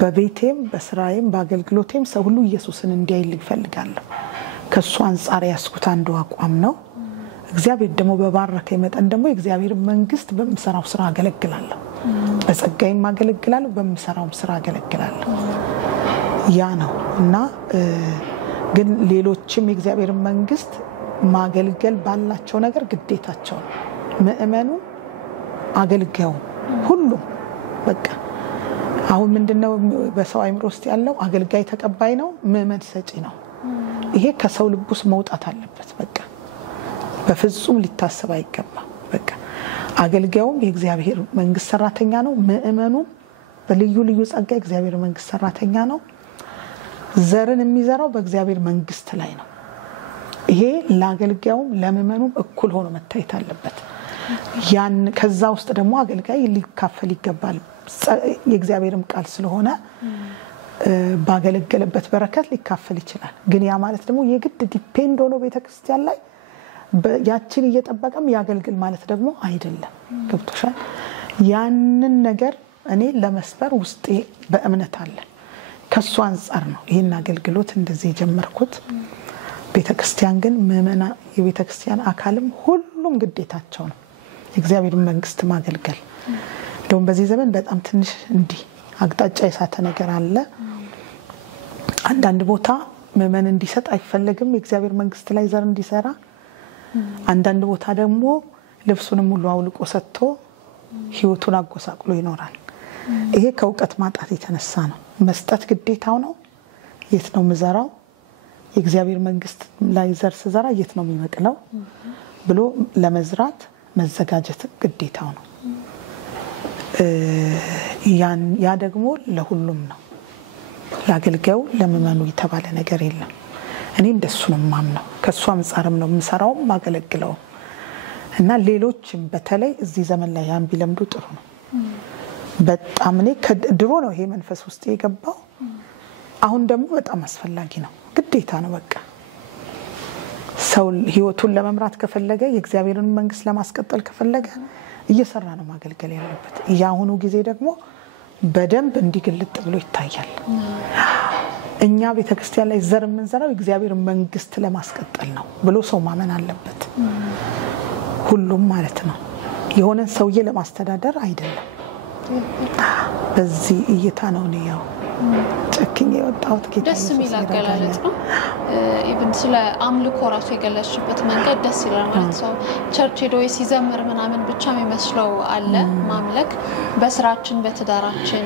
በቤቴም በስራዬም በአገልግሎቴም ሰው ሁሉ ኢየሱስን እንዲያይል ይፈልጋለሁ ከሱ አንፃር ያስኩት አንዱ አቋም ነው እግዚአብሔር ደግሞ በባረከኝ መጠን ደግሞ የእግዚአብሔር መንግስት በመሰራው ስራ አገለግላለሁ በጸጋዬም አገለግላለሁ በመሰራው ስራ አገለግላለሁ ያ ነው እና ግን ሌሎችም የእግዚአብሔር መንግስት ማገልገል ባላቸው ነገር ግዴታቸው ምእመኑ አገልጋዩ ሁሉ በቃ አሁን ምንድነው በሰው አይምሮ ውስጥ ያለው አገልጋይ ተቀባይ ነው ምእመን ሰጪ ነው ይሄ ከሰው ልቡስ መውጣት አለበት በቃ በፍጹም ሊታሰብ አይገባም በቃ አገልጋዩም የእግዚአብሔር መንግስት ሰራተኛ ነው ምእመኑ በልዩ ልዩ ጸጋ የእግዚአብሔር መንግስት ሰራተኛ ነው ዘርን የሚዘራው በእግዚአብሔር መንግስት ላይ ነው ይሄ ለአገልጋዩም ለምእመኑም እኩል ሆኖ መታየት አለበት ያን ከዛ ውስጥ ደግሞ አገልጋይ ሊካፈል ይገባል የእግዚአብሔርም ቃል ስለሆነ ባገለገለበት በረከት ሊካፈል ይችላል ግን ያ ማለት ደግሞ የግድ ዲፔንድ ሆኖ ቤተክርስቲያን ላይ ያችን እየተጠበቀም ያገልግል ማለት ደግሞ አይደለም ገብቶሻል ያንን ነገር እኔ ለመስበር ውስጤ በእምነት አለ ከሱ አንፃር ነው ይሄን አገልግሎት እንደዚህ ጀመርኩት ቤተክርስቲያን ግን ምእመና የቤተክርስቲያን አካልም ሁሉም ግዴታቸው ነው የእግዚአብሔር መንግስት ማገልገል እንደውም በዚህ ዘመን በጣም ትንሽ እንዲ አቅጣጫ የሳተ ነገር አለ አንዳንድ ቦታ ምእመን እንዲሰጥ አይፈልግም የእግዚአብሔር መንግስት ላይ ዘር እንዲሰራ አንዳንድ ቦታ ደግሞ ልብሱንም ሙሉ አውልቆ ሰጥቶ ህይወቱን አጎሳቅሎ ይኖራል ይሄ ከውቀት ማጣት የተነሳ ነው መስጠት ግዴታው ነው የት ነው መዘራው የእግዚአብሔር መንግስት ላይ ዘር ሲዘራ የት ነው የሚመቅለው ብሎ ለመዝራት መዘጋጀት ግዴታው ነው ያ ደግሞ ለሁሉም ነው ለአገልጋዩ ለምእመኑ የተባለ ነገር የለም እኔ እንደሱ ነው ማምነው ከሱ አንፃርም ነው ምሰራው ማገለግለው እና ሌሎችም በተለይ እዚህ ዘመን ላይ ያን ቢለምዱ ጥሩ ነው በጣም እኔ ከድሮ ነው ይሄ መንፈስ ውስጥ የገባው አሁን ደግሞ በጣም አስፈላጊ ነው ግዴታ ነው በቃ ሰው ህይወቱን ለመምራት ከፈለገ የእግዚአብሔርን መንግስት ለማስቀጠል ከፈለገ እየሰራ ነው ማገልገል ያለበት ያሁኑ ጊዜ ደግሞ በደንብ እንዲግልጥ ብሎ ይታያል እኛ ቤተክርስቲያን ላይ ዘር መንዘራው እግዚአብሔር መንግስት ለማስቀጠል ነው ብሎ ሰው ማመን አለበት ሁሉም ማለት ነው የሆነን ሰውዬ ለማስተዳደር አይደለም በዚህ እይታ ነው ነው ጨክኝ የወጣሁት ጌታ ደስ የሚል አገላለጽ ነው ኢቭን ስለ አምልኮ ራሱ የገለጽሽበት መንገድ ደስ ይላል ማለት ነው ቸርች ሄዶ ሲዘምር ምናምን ብቻ የሚመስለው አለ ማምለክ በስራችን በትዳራችን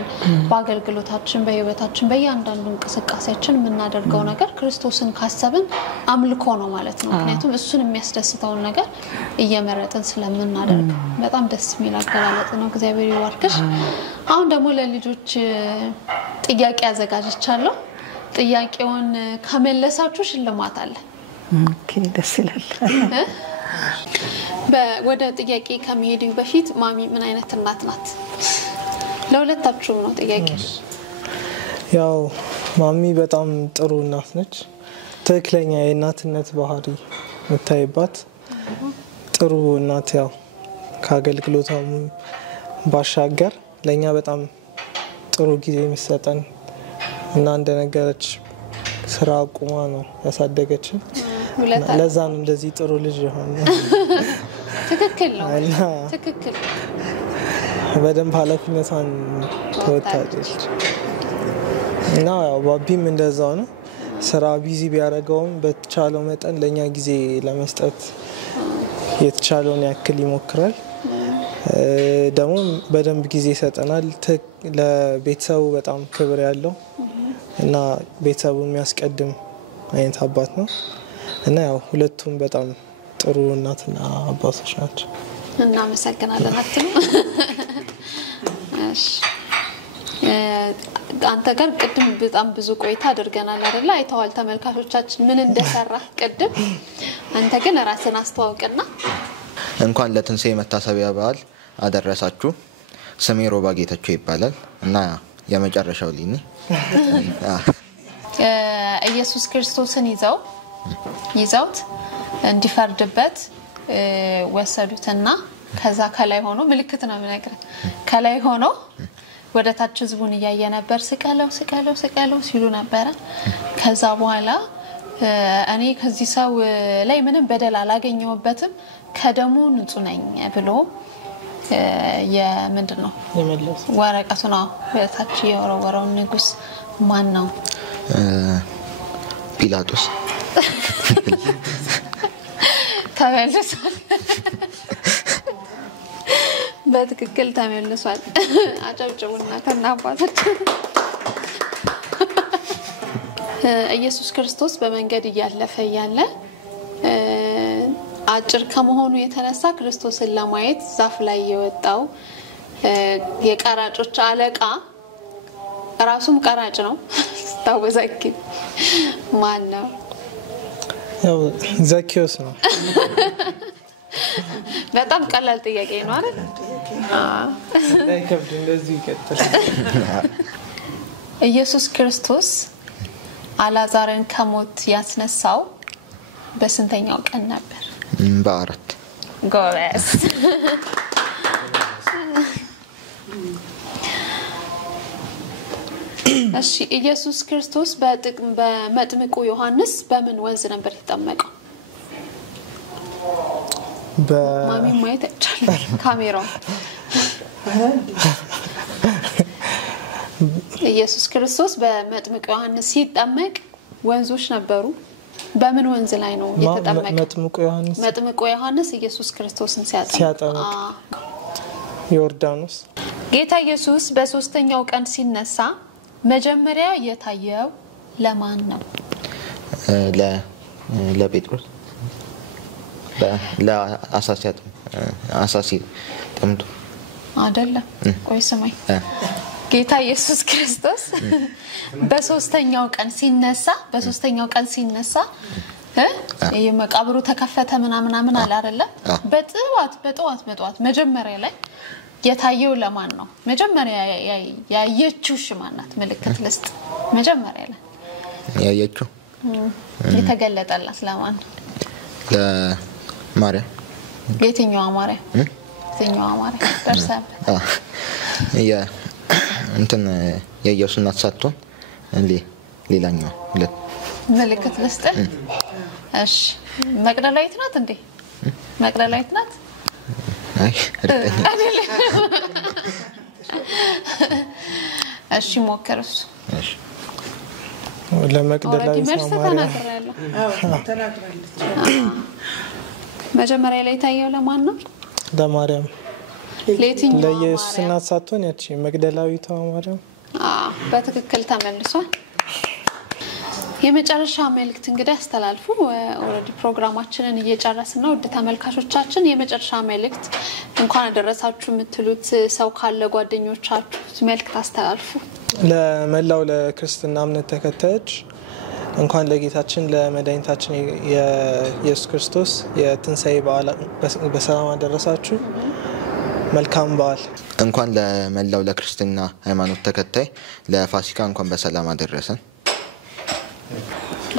በአገልግሎታችን በህይወታችን በእያንዳንዱ እንቅስቃሴያችን የምናደርገው ነገር ክርስቶስን ካሰብን አምልኮ ነው ማለት ነው ምክንያቱም እሱን የሚያስደስተውን ነገር እየመረጥን ስለምናደርግ በጣም ደስ የሚል አገላለጽ ነው እግዚአብሔር ይባርክሽ አሁን ደግሞ ለልጆች ጥያቄ አዘጋጅቻለሁ ጥያቄውን ከመለሳችሁ ሽልማት አለ ኦኬ ደስ ይላል ወደ ጥያቄ ከመሄዱ በፊት ማሚ ምን አይነት እናት ናት ለሁለታችሁም ነው ጥያቄ ያው ማሚ በጣም ጥሩ እናት ነች ትክክለኛ የእናትነት ባህሪ መታየባት ጥሩ እናት ያው ካገልግሎቷም ባሻገር ለኛ በጣም ጥሩ ጊዜ መስጠን እና እንደነገረች ስራ አቁማ ነው ያሳደገችን ለዛ ነው እንደዚህ ጥሩ ልጅ ሆነ ትክክል ነው ትክክል በደንብ ኃላፊነቷን ተወጣለች እና ያው ባቢም እንደዛው ነው ስራ ቢዚ ቢያደርገውም በተቻለው መጠን ለኛ ጊዜ ለመስጠት የተቻለውን ያክል ይሞክራል ደግሞ በደንብ ጊዜ ይሰጠናል ለቤተሰቡ በጣም ክብር ያለው እና ቤተሰቡን የሚያስቀድም አይነት አባት ነው እና ያው ሁለቱም በጣም ጥሩ እናትና አባቶች ናቸው እና መሰግናለን አትሉ እሺ አንተ ጋር ቅድም በጣም ብዙ ቆይታ አድርገናል አይደል አይተዋል ተመልካቾቻችን ምን እንደሰራ ቅድም አንተ ግን ራስን አስተዋውቅና እንኳን ለትንሳኤ መታሰቢያ በዓል አደረሳችሁ ስሜ ሮባ ጌታቸው ይባላል እና የመጨረሻው ሊኒ ኢየሱስ ክርስቶስን ይዘውት እንዲፈርድበት ወሰዱትና ከዛ ከላይ ሆኖ ምልክት ነው ነገር ከላይ ሆኖ ወደ ታች ህዝቡን ያየ ነበር ስቀለው ሲሉ ነበር ከዛ በኋላ እኔ ከዚህ ሰው ላይ ምንም በደል አላገኘውበትም ከደሙ ንጹህ ነኝ ብሎ የምንድነው ወረቀቱ ነው በታች የወረወረው ንጉስ ማን ነው ጲላጦስ ተመልሷል በትክክል ተመልሷል አጨብጭቡና ተናባታችሁ ኢየሱስ ክርስቶስ በመንገድ ያለፈ ያለ አጭር ከመሆኑ የተነሳ ክርስቶስን ለማየት ዛፍ ላይ የወጣው የቀራጮች አለቃ ራሱም ቀራጭ ነው ታወዛኪ ማን ነው ያው ዘኪዮስ ነው በጣም ቀላል ጥያቄ ነው አይደል ከብድ እንደዚህ ይቀጥል ኢየሱስ ክርስቶስ አላዛርን ከሞት ያስነሳው በስንተኛው ቀን ነበር በአራት ጎበዝ እሺ ኢየሱስ ክርስቶስ በመጥምቁ ዮሐንስ በምን ወንዝ ነበር የተጠመቀው ማሚ ማየት ይቻላል ካሜራው ኢየሱስ ክርስቶስ በመጥምቁ ዮሐንስ ሲጠመቅ ወንዞች ነበሩ በምን ወንዝ ላይ ነው የተጠመቀው መጥምቁ ዮሐንስ ኢየሱስ ክርስቶስን ሲያጠምቅ ዮርዳኖስ ጌታ ኢየሱስ በሶስተኛው ቀን ሲነሳ መጀመሪያ የታየው ለማን ነው ለጴጥሮስ ለአሳሲ ጠምቶ አይደለም ቆይ ስማይ ጌታ ኢየሱስ ክርስቶስ በሶስተኛው ቀን ሲነሳ የመቃብሩ ተከፈተ ምናምን አለ አይደለ በጥዋት መጀመሪያ ላይ የታየው ለማን ነው መጀመሪያ ያየችው ሽማናት ምልክት ልስጥ መጀመሪያ ላይ ያየችው የተገለጠላት ለማን ለማርያም የትኛው ማርያም ደርሰበት እንትን የኢየሱስ እናት ሳትሆን ሌላኛው ምልክት ልስጥ እሺ መቅደላዊት ናት እንዴ መቅደላዊት ናት አይ እሺ ሞከርስ እሺ ለመቅደላዊት ማርያም መጀመሪያ ላይ ታየው ለማን ነው ለማርያም ለኢየሱስ እናት ሳትሆን ያቺ መቅደላዊቷ ማርያም በትክክል ተመልሷል የመጨረሻ መልእክት እንግዲህ አስተላልፉ ኦሬዲ ፕሮግራማችንን እየጨረስን ነው ወደ ተመልካቾቻችን የመጨረሻ መልእክት እንኳን አደረሳችሁ የምትሉት ሰው ካለ ጓደኞቻችሁ መልእክት አስተላልፉ ለመላው ለክርስትና እምነት ተከታዮች እንኳን ለጌታችን ለመድኃኒታችን የኢየሱስ ክርስቶስ የትንሳኤ በዓል በሰላም አደረሳችሁ መልካም በዓል እንኳን ለመላው ለክርስትና ሃይማኖት ተከታይ ለፋሲካ እንኳን በሰላም አደረሰን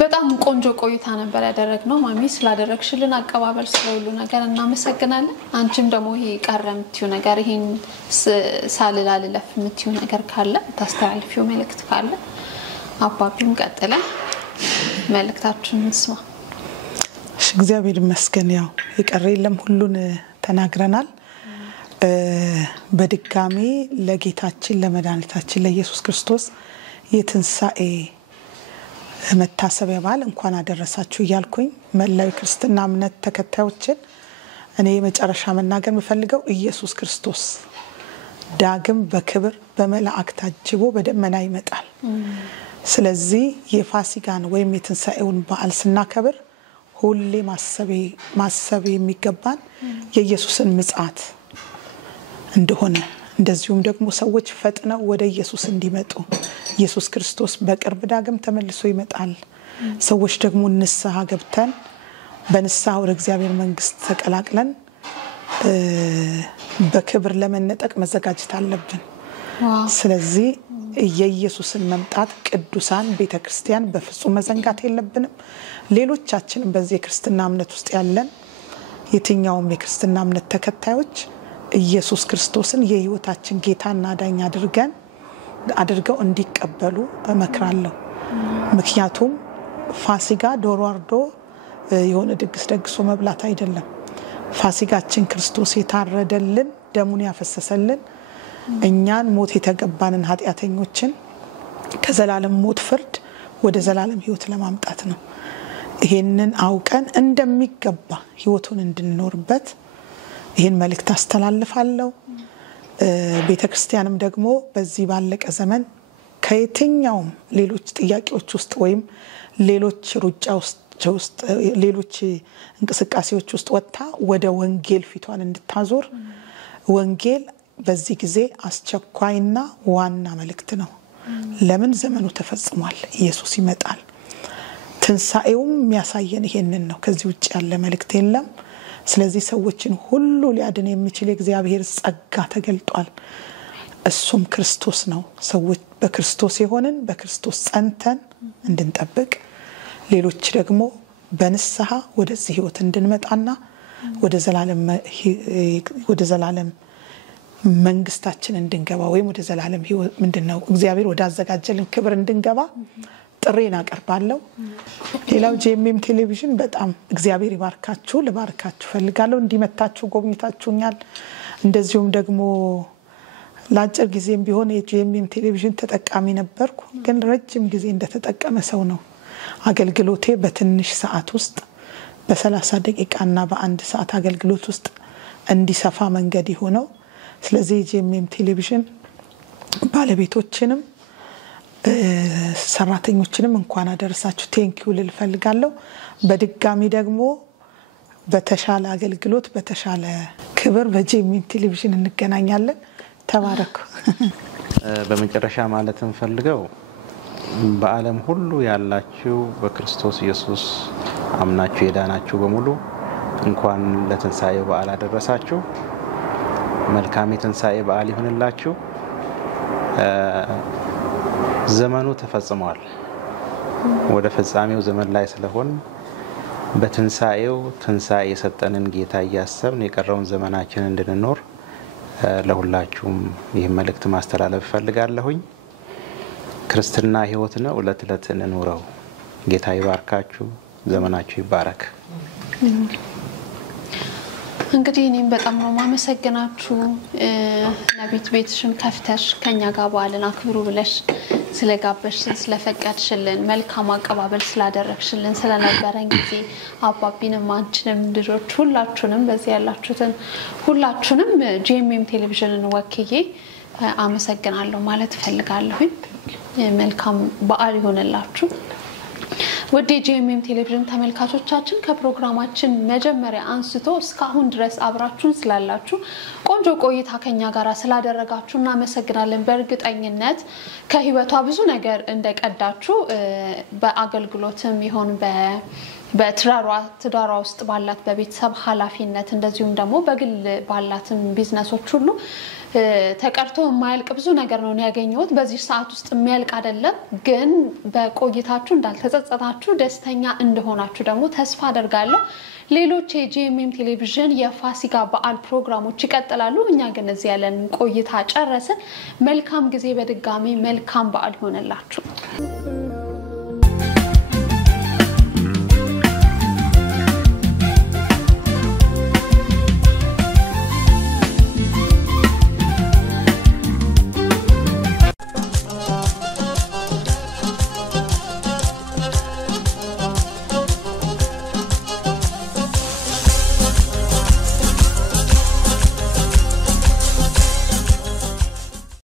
በጣም ቆንጆ ቆይታ ነበር ያደረግነው ማሚ ስላደረግሽልን አቀባበል ስለሁሉ ነገር እናመሰግናለን አንቺም ደግሞ ይሄ ቀረምቲው ነገር ይሄን ሳልላልለፍ ምትዩ ነገር ካለ ታስተላልፊው መልእክት ካለ አባቢም ቀጥለ መልእክታችሁን እንስማ እግዚአብሔር ይመስገን ያው የቀረ የለም ሁሉን ተናግረናል በድጋሚ ለጌታችን ለመድኃኒታችን ለኢየሱስ ክርስቶስ የትንሳኤ መታሰቢያ በዓል እንኳን አደረሳችሁ እያልኩኝ መላው ክርስትና እምነት ተከታዮችን እኔ መጨረሻ መናገር የምፈልገው ኢየሱስ ክርስቶስ ዳግም በክብር በመላእክት ታጅቦ በደመና ይመጣል ስለዚህ የፋሲካን ወይም የትንሳኤውን በዓል ስናከብር ሁሌ ማሰብ የሚገባን የኢየሱስን ምጽአት እንደሆነ እንደዚሁም ደግሞ ሰዎች ፈጥነው ወደ ኢየሱስ እንዲመጡ ኢየሱስ ክርስቶስ በቅርብ ዳግም ተመልሶ ይመጣል ሰዎች ደግሞ ንስሐ ገብተን በንስሐ ወደ እግዚአብሔር መንግስት ተቀላቅለን በክብር ለመነጠቅ መዘጋጀት አለብን ስለዚህ የኢየሱስን መምጣት ቅዱሳን ቤተክርስቲያን በፍጹም መዘንጋት የለብንም ሌሎቻችንም በዚህ ክርስትና እምነት ውስጥ ያለን የትኛውም የክርስትና እምነት ተከታዮች ኢየሱስ ክርስቶስን የህይወታችን ጌታና ዳኛ አድርገው እንዲቀበሉ እመክራለሁ ምክንያቱም ፋሲካ ዶሮ አርዶ የሆነ ድግስ ደግሶ መብላት አይደለም ፋሲካችን ክርስቶስ የታረደልን ደሙን ያፈሰሰልን እኛን ሞት የተገባንን ኃጢያተኞችን ከዘላለም ሞት ፍርድ ወደ ዘላለም ህይወት ለማምጣት ነው ይሄንን አውቀን እንደሚገባ ህይወቱን እንድንኖርበት ይሄን መልእክት አስተላልፋለሁ ቤተክርስቲያንም ደግሞ በዚህ ባለቀ ዘመን ከየትኛውም ሌሎች ጥያቄዎች ውስጥ ወይም ሌሎች ሩጫ ውስጥ ሌሎች እንቅስቃሴዎች ውስጥ ወጣ ወደ ወንጌል ፊቷን እንድታዞር ወንጌል በዚህ ጊዜ አስቸኳይና ዋና መልእክት ነው ለምን ዘመኑ ተፈጽሟል ኢየሱስ ይመጣል ትንሳኤውም የሚያሳየን ይሄንን ነው ከዚህ ውጭ ያለ መልእክት የለም ስለዚህ ሰዎችን ሁሉ ሊያድን የሚችል የእግዚአብሔር ጸጋ ተገልጧል እሱም ክርስቶስ ነው ሰዎች በክርስቶስ የሆነን በክርስቶስ ጸንተን እንድንጠብቅ ሌሎች ደግሞ በንስሐ ወደዚህ ህይወት እንድንመጣና ወደ ዘላለም መንግስታችን እንድንገባ ወይም ወደ ዘላለም ህይወት ምንድነው እግዚአብሔር ወደ አዘጋጀልን ክብር እንድንገባ ጥሬን አቀርባለሁ ሌላው ጄኤምኤም ቴሌቪዥን በጣም እግዚአብሔር ይባርካችሁ ለባርካችሁ ፈልጋለሁ እንዲመታችሁ ጎብኝታችሁኛል እንደዚሁም ደግሞ ላጭር ጊዜም ቢሆን የጄኤምኤም ቴሌቪዥን ተጠቃሚ ነበርኩ ግን ረጅም ጊዜ እንደተጠቀመ ሰው ነው አገልግሎቴ በትንሽ ሰዓት ውስጥ በ30 ደቂቃና በ1 ሰዓት አገልግሎት ውስጥ እንዲሰፋ መንገድ ይሆነው ስለዚህ ጄኤምኤም ቴሌቪዥን ባለቤቶችንም ሰራተኞችንም እንኳን አደረሳችሁ ቴንኪው ልፈልጋለሁ በድጋሚ ደግሞ በተሻለ አገልግሎት በተሻለ ክብር በጄኤምኤም ቴሌቪዥን እንገናኛለን ተባረኩ በመጨረሻ ማለት እንፈልገው በዓለም ሁሉ ያላችሁ በክርስቶስ ኢየሱስ አምናችሁ የዳናችሁ በሙሉ እንኳን ለትንሳኤው በዓል አደረሳችሁ መልካም የትንሳኤ በዓል ይሁንላችሁ ዘመኑ ተፈጽሟል ወደ ፍጻሜው ዘመን ላይ ስለሆን በትንሳኤው ትንሳኤ የሰጠንን ጌታ ያያሰብን የቀረውን ዘመናችን እንድንኖር ለሁላችሁም ይህ መልእክት ማስተላለፍ ፈልጋለሁኝ ክርስትና ህይወት ነው ዕለት ዕለት እንኑረው ጌታ ይባርካችሁ ዘመናችሁ ይባረክ እንግዲህ እኔም በጣም ነው ማመሰግናችሁ ነቢት ቤትሽን ከፍተሽ ከኛ ጋር በዓልን አክብሩ ብለሽ ስለጋበሽን ስለፈቀድሽልን መልካም አቀባበል ስላደረግሽልን ስለነበረን ጊዜ አባቢንም አንቺንም ልጆች ሁላችሁንም በዚህ ያላችሁትን ሁላችሁንም ጄኤምኤም ቴሌቪዥንን ወክዬ አመሰግናለሁ ማለት ፈልጋለሁ መልካም በዓል ይሁንላችሁ ወደ ጄኤምኤም ቴሌቪዥን ተመልካቾቻችን ከፕሮግራማችን መጀመሪያ አንስቶ እስካሁን ድረስ አብራችሁን ስላላችሁ ቆንጆ ቆይታ ከኛ ጋር ስላደረጋችሁና መሰግናለን በእርግጠኝነት ከህይወቷ ብዙ ነገር እንደቀዳችሁ በአገልግሎትም ይሆን በትዳሯ ውስጥ ባላት በቤተሰብ ኃላፊነት እንደዚሁም ደግሞ በግል ባላትም ቢዝነሶች ሁሉ ተቀርቶ የማያልቅ ብዙ ነገር ነው ያገኘሁት በዚህ ሰዓት ውስጥ የሚያልቅ አይደለም ግን በቆይታችሁ እንዳልተጸጸታችሁ ደስተኛ እንደሆናችሁ ደግሞ ተስፋ አደርጋለሁ ሌሎች የጄኤምኤም ቴሌቪዥን የፋሲካ በዓል ፕሮግራሞች ይቀጥላሉ እኛ ግን እዚህ ያለን ቆይታ ጨረሰ መልካም ጊዜ በድጋሚ መልካም በዓል ሆነላችሁ